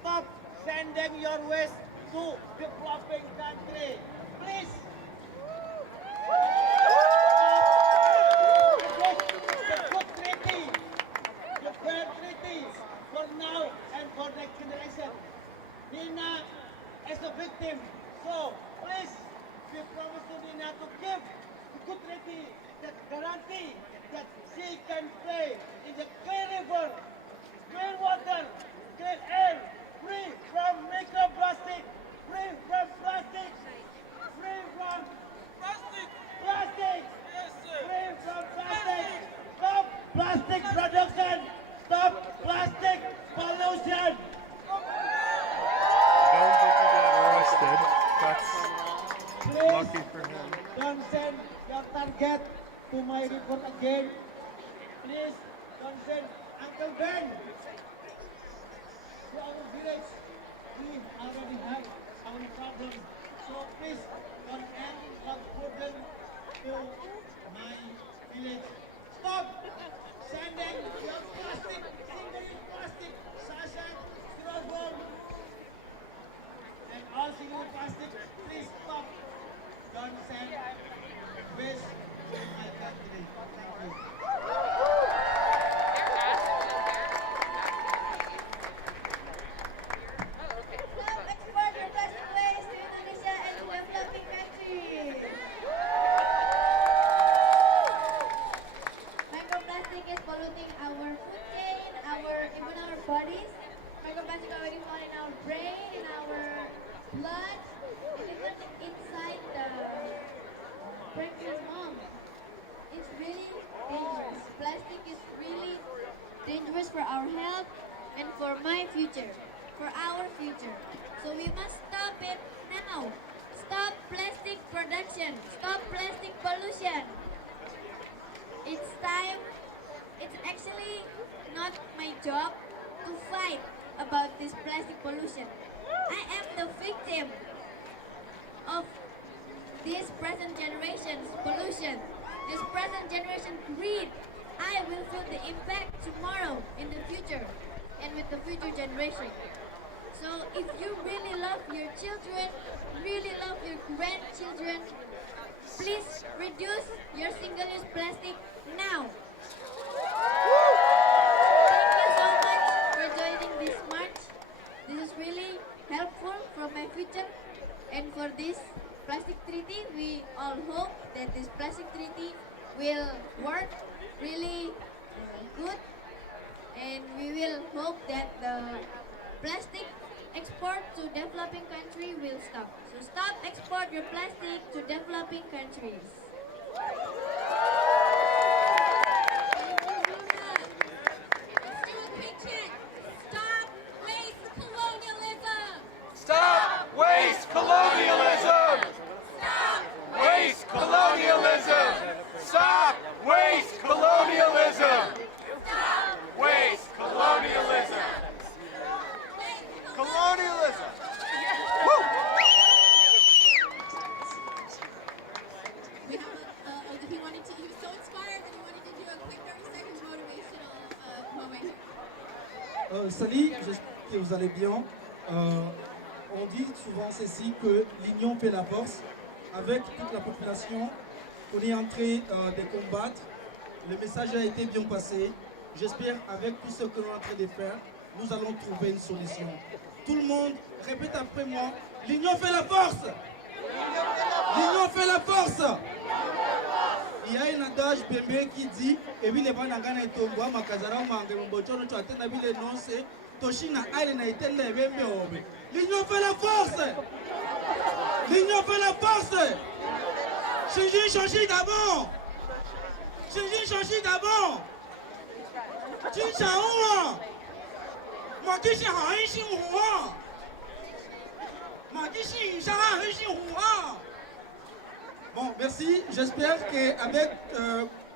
stop sending your waste to developing country. Please. The good treaty, the fair treaty for now and for next generation. Nina is a victim. So please, we promise to Nina to give the good treaty that guarantee that she can play in the clean river, clean water, clean air, free from microplastic, free from plastic, free from plastic, free from plastic. Stop plastic production, stop plastic pollution. I don't think he got arrested. That's lucky for him. Don't send your target to my report again. Please don't send Uncle Ben to our village. We already have our problem. So please don't end our burden to my village. Stop sending your plastic, single-use plastic, sachet, styrofoam, and all single-use plastic. Please stop. Don't send waste to my country. Thank you. Stop exporting plastic waste to Indonesia and developing countries. Microplastic is polluting our food chain, even our bodies. Microplastic already found in our brain, in our blood, and even inside the pregnant mom. It's really dangerous. Plastic is really dangerous for our health and for my future, for our future. So we must stop it now. Stop plastic production. Stop plastic pollution. It's time. It's actually not my job to fight about this plastic pollution. I am the victim of this present generation's pollution, this present generation greed. I will feel the impact tomorrow in the future and with the future generation. So if you really love your children, really love your grandchildren, please reduce your single-use plastic now. Thank you so much for joining this march. This is really helpful for my future and for this plastic treaty. We all hope that this plastic treaty will work really good, and we will hope that the plastic export to developing country will stop. So stop export your plastic to developing countries. Stop waste colonialism! Stop waste colonialism! Stop waste colonialism! Stop waste colonialism! Colonialism! Woo! We have he was so inspired that he wanted to do a quick 30-second motivational moment. Salut, j'espère que vous allez bien. On dit souvent ceci que l'union fait la force. Avec toute la population qu'on est en train de combattre, le message a été bien passé. J'espère avec tout ce que l'on est en train de faire, nous allons trouver une solution. Tout le monde répète après moi, l'union fait la force. L'union fait la force. Il y a un adage bébé qui dit, et puis les gens n'ont et tomboa makazara mange mbocho tu atteint la ville non c'est toshina aile na itelle bébé obe. L'union fait la force. L'union fait la force. Changer d'abord. Changer d'abord. Bon, merci. J'espère qu'avec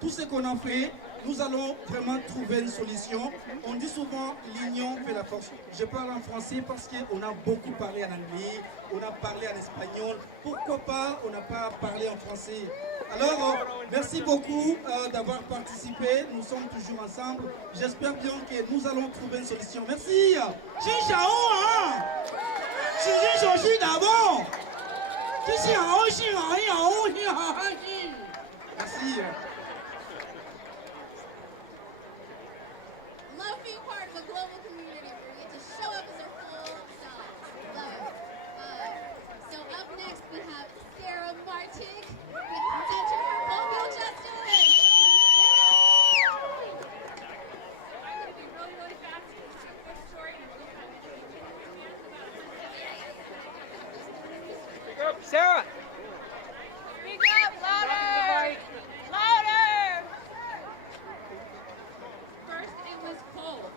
tout ce qu'on a fait, nous allons vraiment trouver une solution. On dit souvent l'union fait la force. Je parle en français parce qu'on a beaucoup parlé en anglais, on a parlé en espagnol. Pourquoi pas on n'a pas parlé en français? Alors, merci beaucoup d'avoir participé. Nous sommes toujours ensemble. J'espère bien que nous allons trouver une solution. Merci. d'abord. Merci. Love being part of a global community where we get to show up as our full selves. Love it. So up next we have Sarah Martic with Center for Colonial Justice. I'm going to be really fast. It's a quick story. Speak up, Sarah! Speak up, louder! Louder! First, it was cold,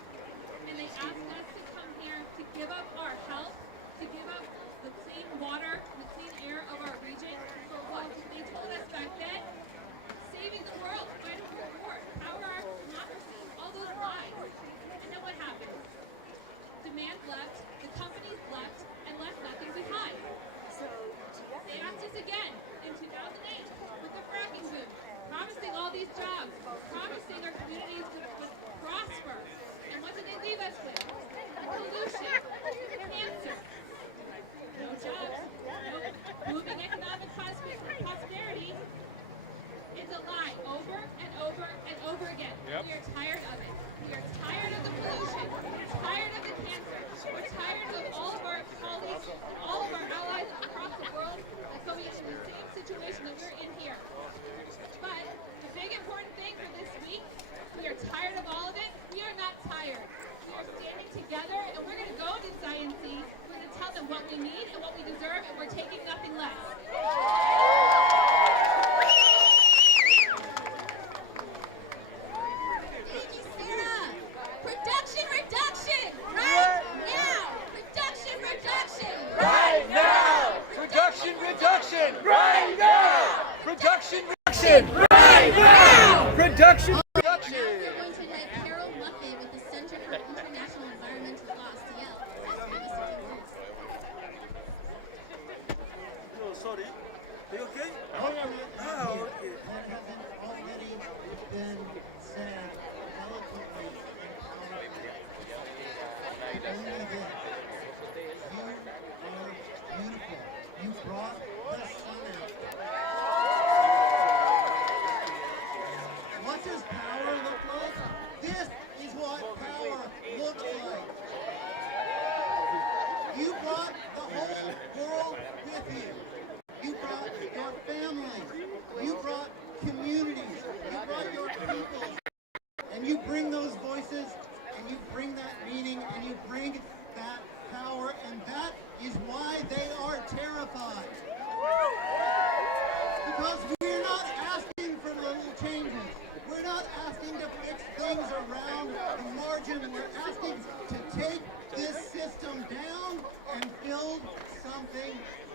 and they asked us to come here to give up our health, to give up the clean water, the clean air of our region. For what? They told us back then, saving the world, fighting for war, power our democracy, all those lies. And then what happened? Demand left, the companies left, and left nothing behind. They asked us again in 2008 with the fracking boom, promising all these jobs, promising our communities would prosper. And what did they leave us with? Pollution, cancer, no jobs, no booming economic prosperity. It's a lie over and over and over again. Yep. We are tired of it. We are tired of the pollution. We're tired of the cancer. We're tired of all of our colleagues, all of our allies across the world coming in the same situation that we're in here. But the big important thing for this week, we are tired of all of it. We are not tired. We are standing together, and we're going to go to Science-C. We're going to tell them what we need and what we deserve, and we're taking nothing less. Thank you, Sarah. Production reduction right now. Production reduction Right now! Production reduction! Right now! Production reduction! Right now! Production reduction! We're going to let Carol Muffin with the Center for International Environmental Law, CL, give us a few words. Oh, sorry. Are you okay? Oh, yeah, Ah, okay. What has already been said eloquently and powerfully. Only this. You are beautiful. You brought the sun out. What does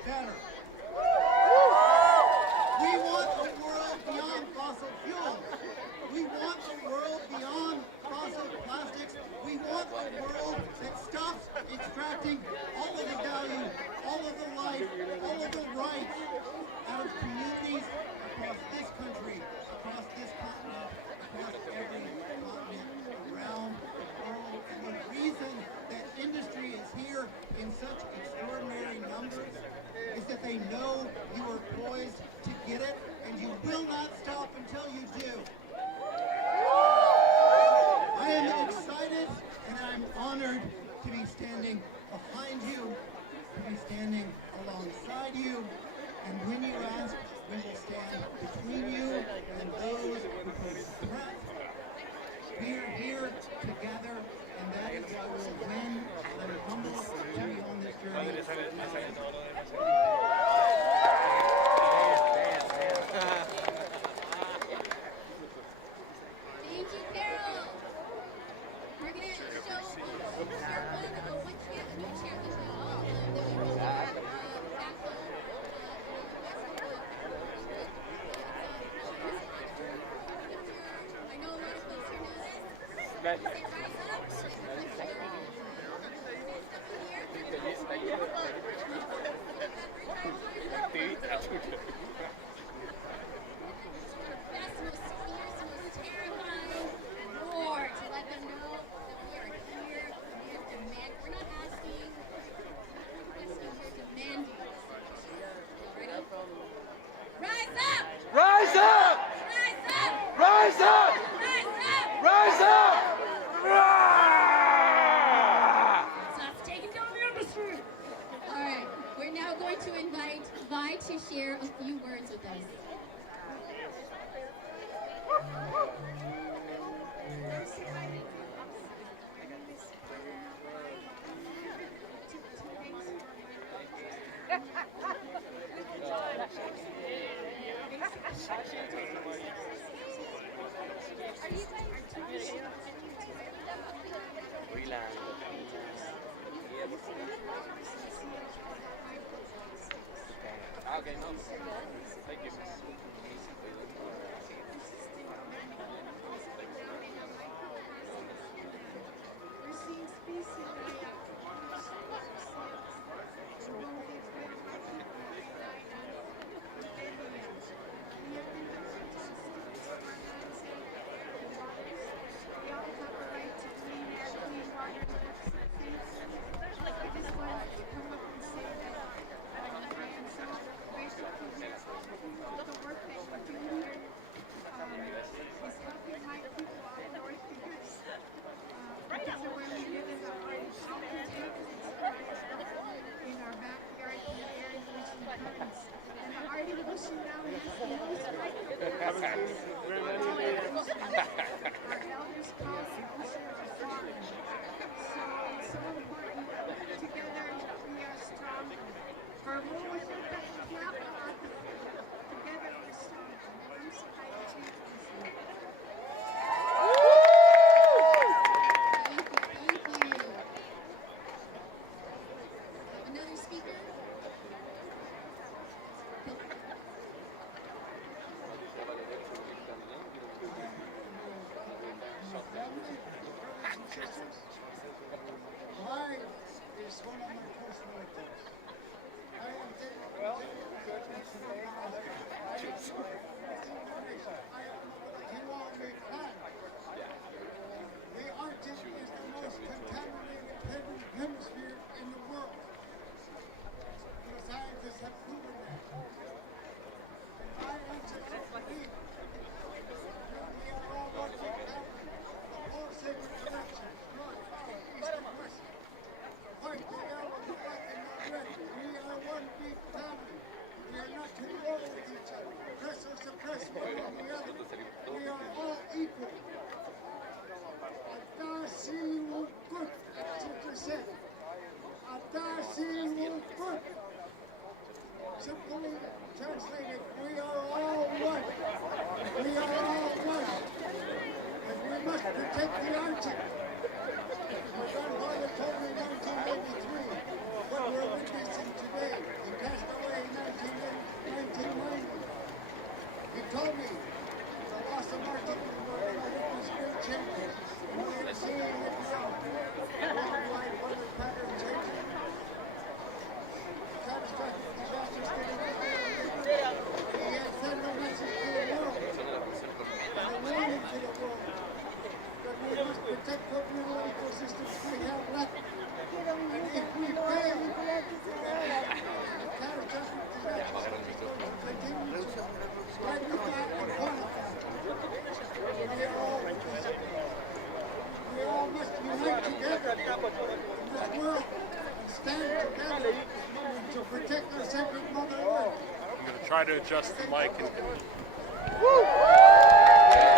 better. We want a world beyond fossil fuels. We want a world beyond fossil plastics. We want a world that stops extracting all of the value, all of the life, all of the rights out of communities across this country, across this continent, across every continent around the world. And the reason that industry is here in such extraordinary numbers is that they know you are poised to get it, and you will not stop until you do. I am excited and I'm honored to be standing behind you, to be standing alongside you, and when you ask, we will stand between you and those who pose a threat. We are here together, and that is why we will win. I'm humbled to be on this journey. Thank you, Carol. We're going to show which chair was now. Then we will back home. I know a lot of folks here know this. Rise up. Best, most fierce, most terrifying roar to let them know that we are here. We have demand. We're not asking. We're demanding. Ready? Rise up! Rise up! Rise up! Rise up! Rise up! Rise up! Stop taking down the industry. All right, we're now going to invite Vi to share a few words with us. Okay, no. Thank you. told me the loss of our people were the spirit changes. We're seeing it now. Worldwide weather pattern changing. Catastrophic disasters getting bigger. He has sent a message to the world. And a warning to the world that we must protect what little ecosystems we have left. And if we fail, catastrophic disasters will continue right in front of us. We all must unite together in this world and stand together to protect our sacred Mother Earth. I'm going to try to adjust the mic and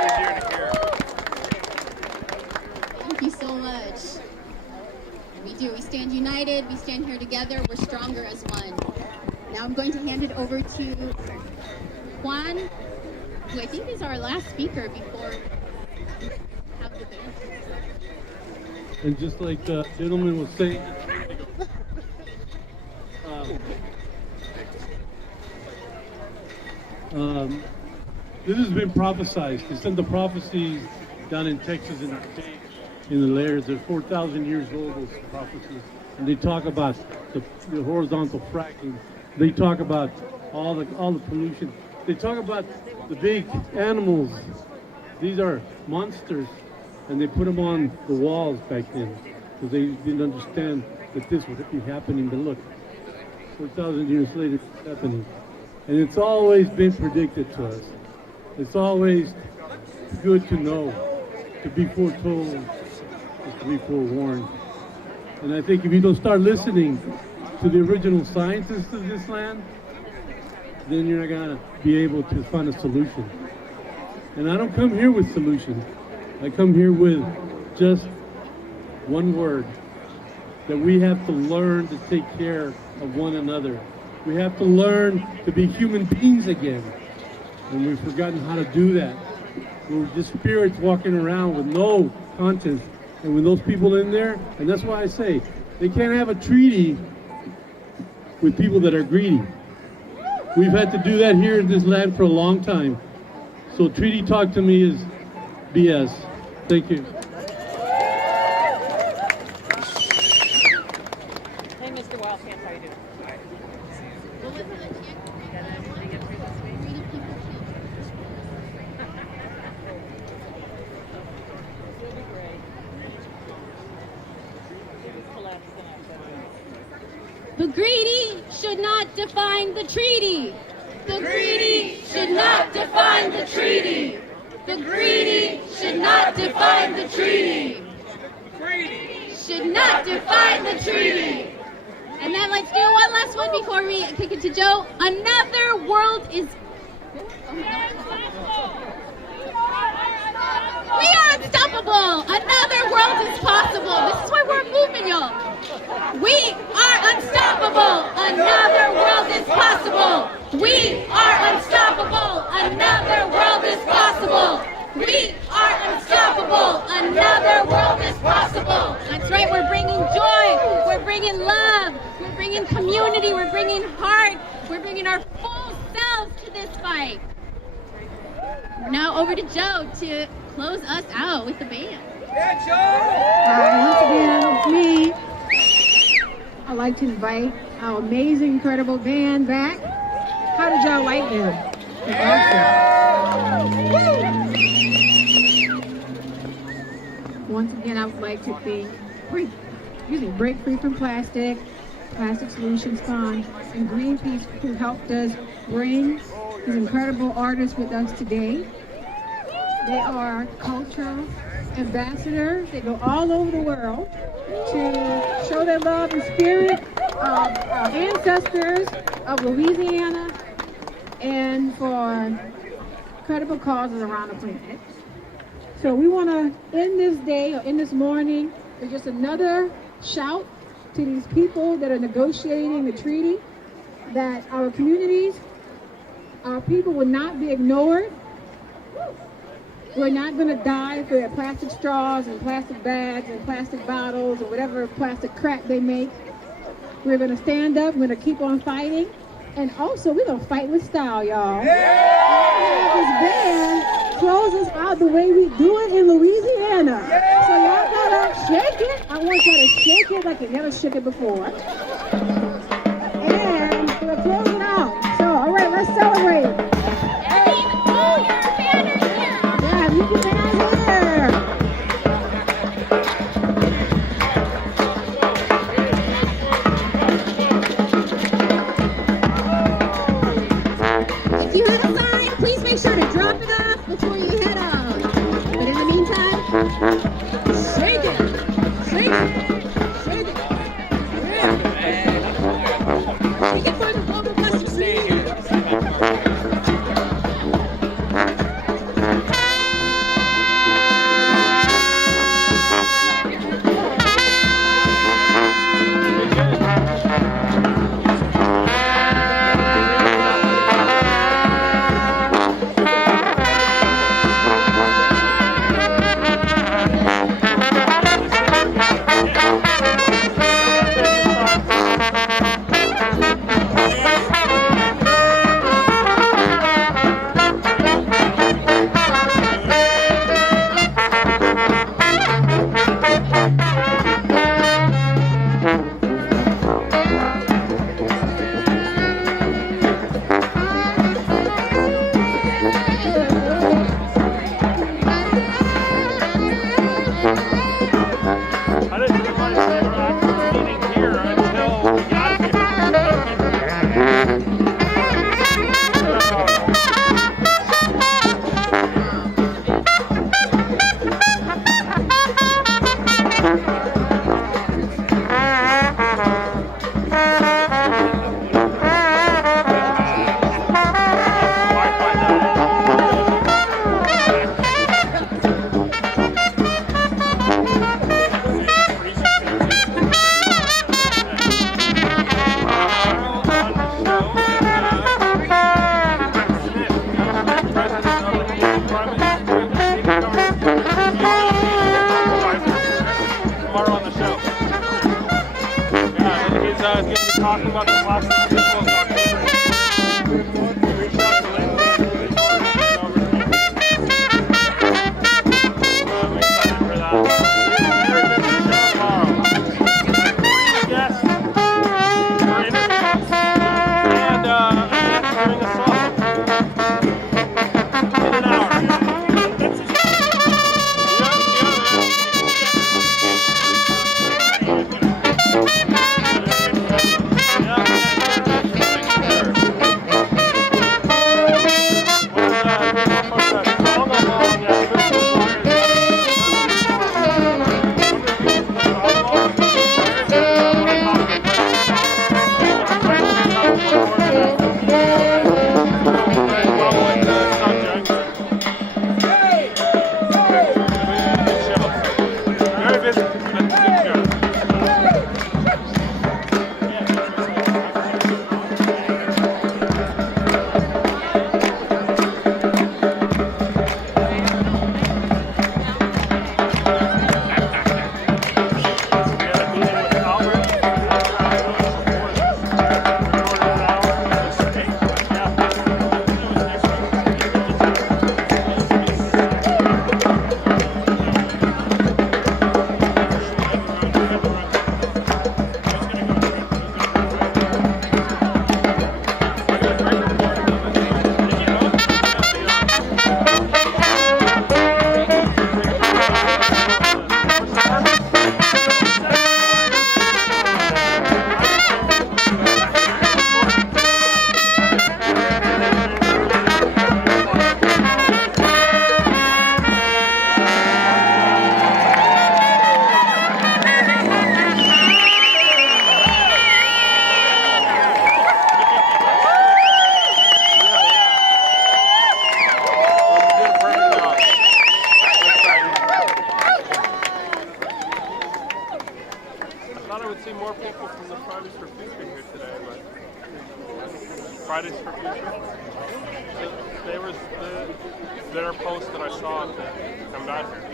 easier to hear. Thank you so much. We do. We stand united. We stand here together. We're stronger as one. Now I'm going to hand it over to Juan, who I think is our last speaker before we have the band. And just like the gentleman was saying, this has been prophesized. They sent the prophecies down in Texas in our state, in the layers. They're 4,000 years old, those prophecies. And they talk about the horizontal fracking. They talk about all the pollution. They talk about the big animals. These are monsters. And they put them on the walls back then because they didn't understand that this would be happening. But look, 4,000 years later, it's happening. And it's always been predicted to us. It's always good to know, to be foretold, is to be forewarned. And I think if you don't start listening to the original scientists of this land, then you're not going to be able to find a solution. And I don't come here with solutions. I come here with just one word, that we have to learn to take care of one another. We have to learn to be human beings again. And we've forgotten how to do that. We're just spirits walking around with no conscience. And with those people in there, and that's why I say, they can't have a treaty with people that are greedy. We've had to do that here in this land for a long time. So treaty talk to me is BS. Thank you. Hey, Mr. Wildcamp, how you doing? The greedy should not define the treaty. The greedy should not define the treaty. The greedy should not define the treaty. Should not define the treaty. And then let's do one last one before we kick it to Joe. Another world is... We are unstoppable. Another world is possible. This is why we're a movement, y'all. We are unstoppable. Another world is possible. We are unstoppable. Another world is possible. We are unstoppable. Another world is possible. That's right. We're bringing joy. We're bringing love. We're bringing community. We're bringing heart. We're bringing our full selves to this fight. Now over to Joe to close us out with the band. Once again, it's me. I'd like to invite our amazing, incredible band back. How did y'all like them? Awesome. Once again, I would like to thank Break Free from Plastic, Plastic Solutions Fund, and Greenpeace, who helped us bring these incredible artists with us today. They are cultural ambassadors. They go all over the world to show their love and spirit of our ancestors of Louisiana and for credible causes around the planet. So we want to end this day or end this morning with just another shout to these people that are negotiating the treaty, that our communities, our people will not be ignored. We're not going to die for their plastic straws and plastic bags and plastic bottles or whatever plastic crap they make. We're going to stand up. We're going to keep on fighting. And also, we're going to fight with style, y'all. Yeah! close us out the way we do it in Louisiana. So y'all gotta shake it. I want y'all to shake it like you never shook it before. And we're closing out. So, all right, let's celebrate. Yeah, leave your banners here. If you had a sign, please make sure to drop it off before you head off. But in the meantime, shake it, shake it, shake it. Yeah. Shake it for the global plastic scene. Talking about the plastic vehicles on Twitter. Reach out to Lindsay. I'm excited for that. Very busy show tomorrow. Yes. For interviews. And doing a song. In an hour. See more people from the Fridays For Future here today, but Fridays For Future. They were their post that I saw to come back here.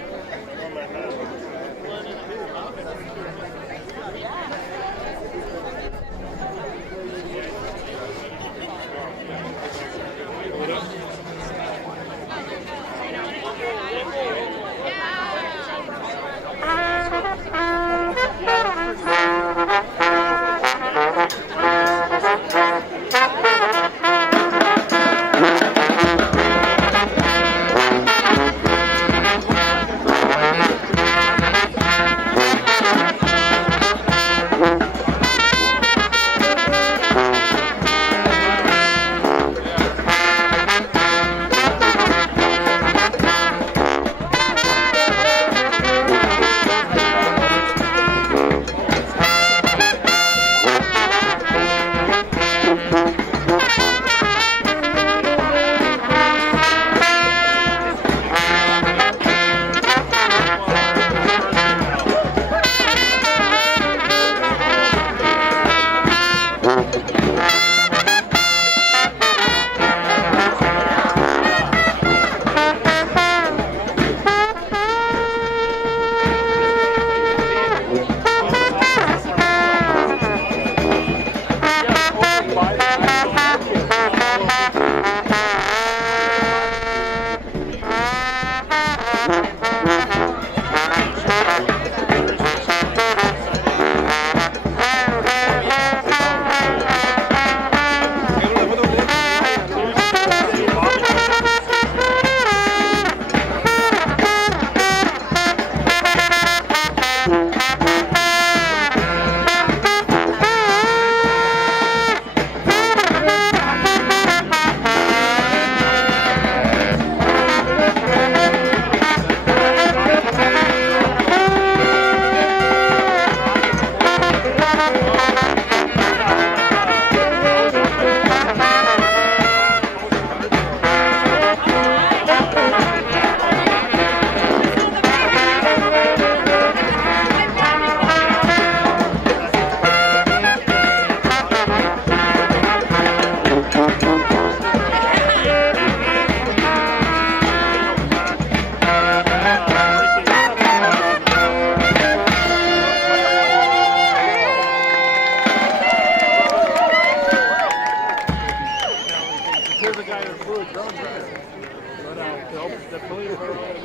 The police were only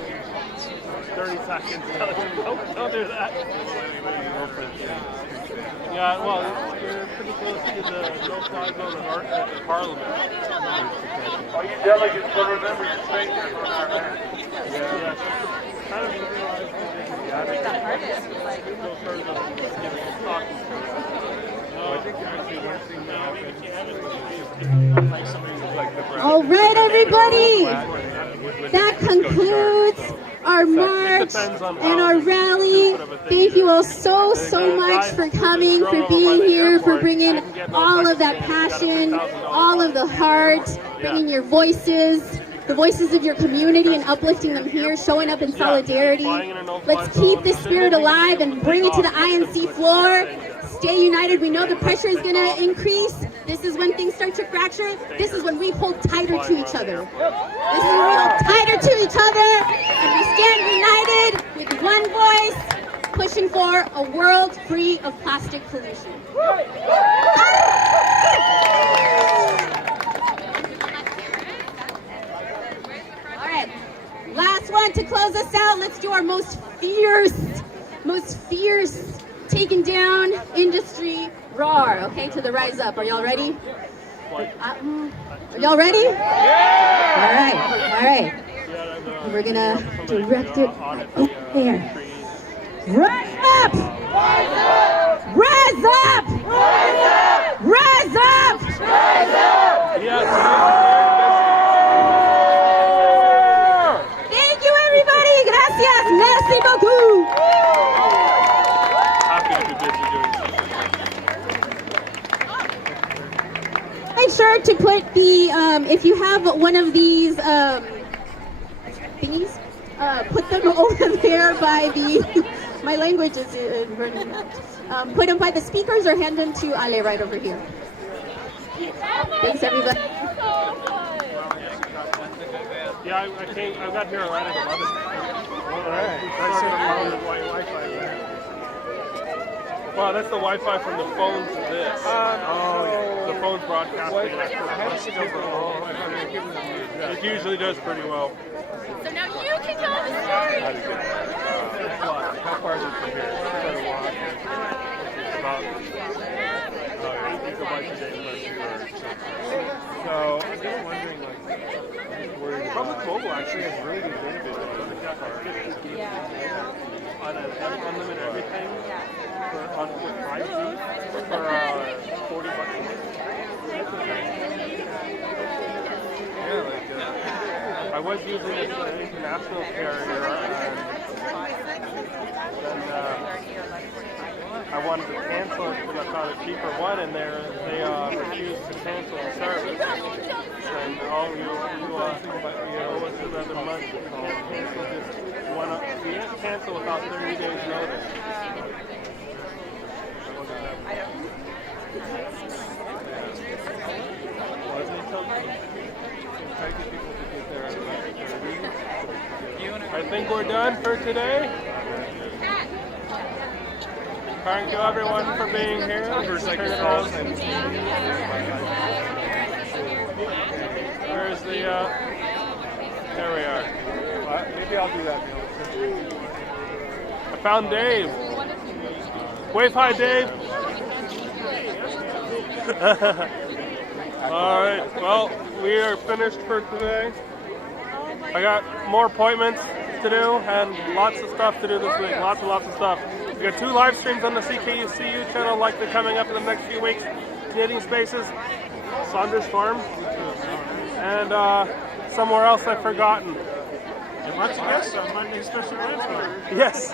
30 seconds. Don't do that. Yeah, well, you're pretty close to the no-fly zone at the Parliament. All you delegates will remember your fingers on our hands. Yeah. Kind of realized that the hardest was like go further than talking. No, I think actually one thing that happened like somebody who's like the All right, everybody. That concludes our march and our rally. Thank you all so much for coming, for being here, for bringing all of that passion, all of the heart, bringing your voices, the voices of your community and uplifting them here, showing up in solidarity. Let's keep this spirit alive and bring it to the INC floor. Stay united. We know the pressure is going to increase. This is when things start to fracture. This is when we hold tighter to each other. This is when we hold tighter to each other and we stand united with one voice, pushing for a world free of plastic pollution. All right, last one to close us out. Let's do our most fierce taken down industry roar, okay, to the rise up. Are y'all ready? Are y'all ready? Yeah! All right. We're gonna direct it there. Rise up! Rise up! Rise up! Rise up! Rise up! Rise up! Thank you, everybody. Gracias. Merci beaucoup. Make sure to put the, if you have one of these thingies, put them over there by the, my language is put them by the speakers or hand them to Ale right over here. Thanks, everybody. Yeah, I got here right at 11. All right. Well, that's the Wi-Fi from the phone to this. The phone's broadcasting. It usually does pretty well. So now you can tell the story. How far is it from here? About 8 gigabytes a day. So I'm just wondering, Public Mobile actually has really good database. On an unlimited everything. On with 5G for $40 a month. Yeah, I was using this international carrier, and then I wanted to cancel it because I found a cheaper one, and they refused to cancel the service. And you owe us another month. You can't cancel without 30 days notice. I think we're done for today. Thank you everyone for being here. Where's the, there we are. Maybe I'll do that. I found Dave. Wave hi, Dave. All right, well, we are finished for today. I got more appointments to do and lots of stuff to do this week. Lots and stuff. We got 2 live streams on the CKUCU channel likely coming up in the next few weeks. Canadian Spaces, Saunders Farm, and somewhere else I've forgotten. And lots of guests on Monday's special events. Yes.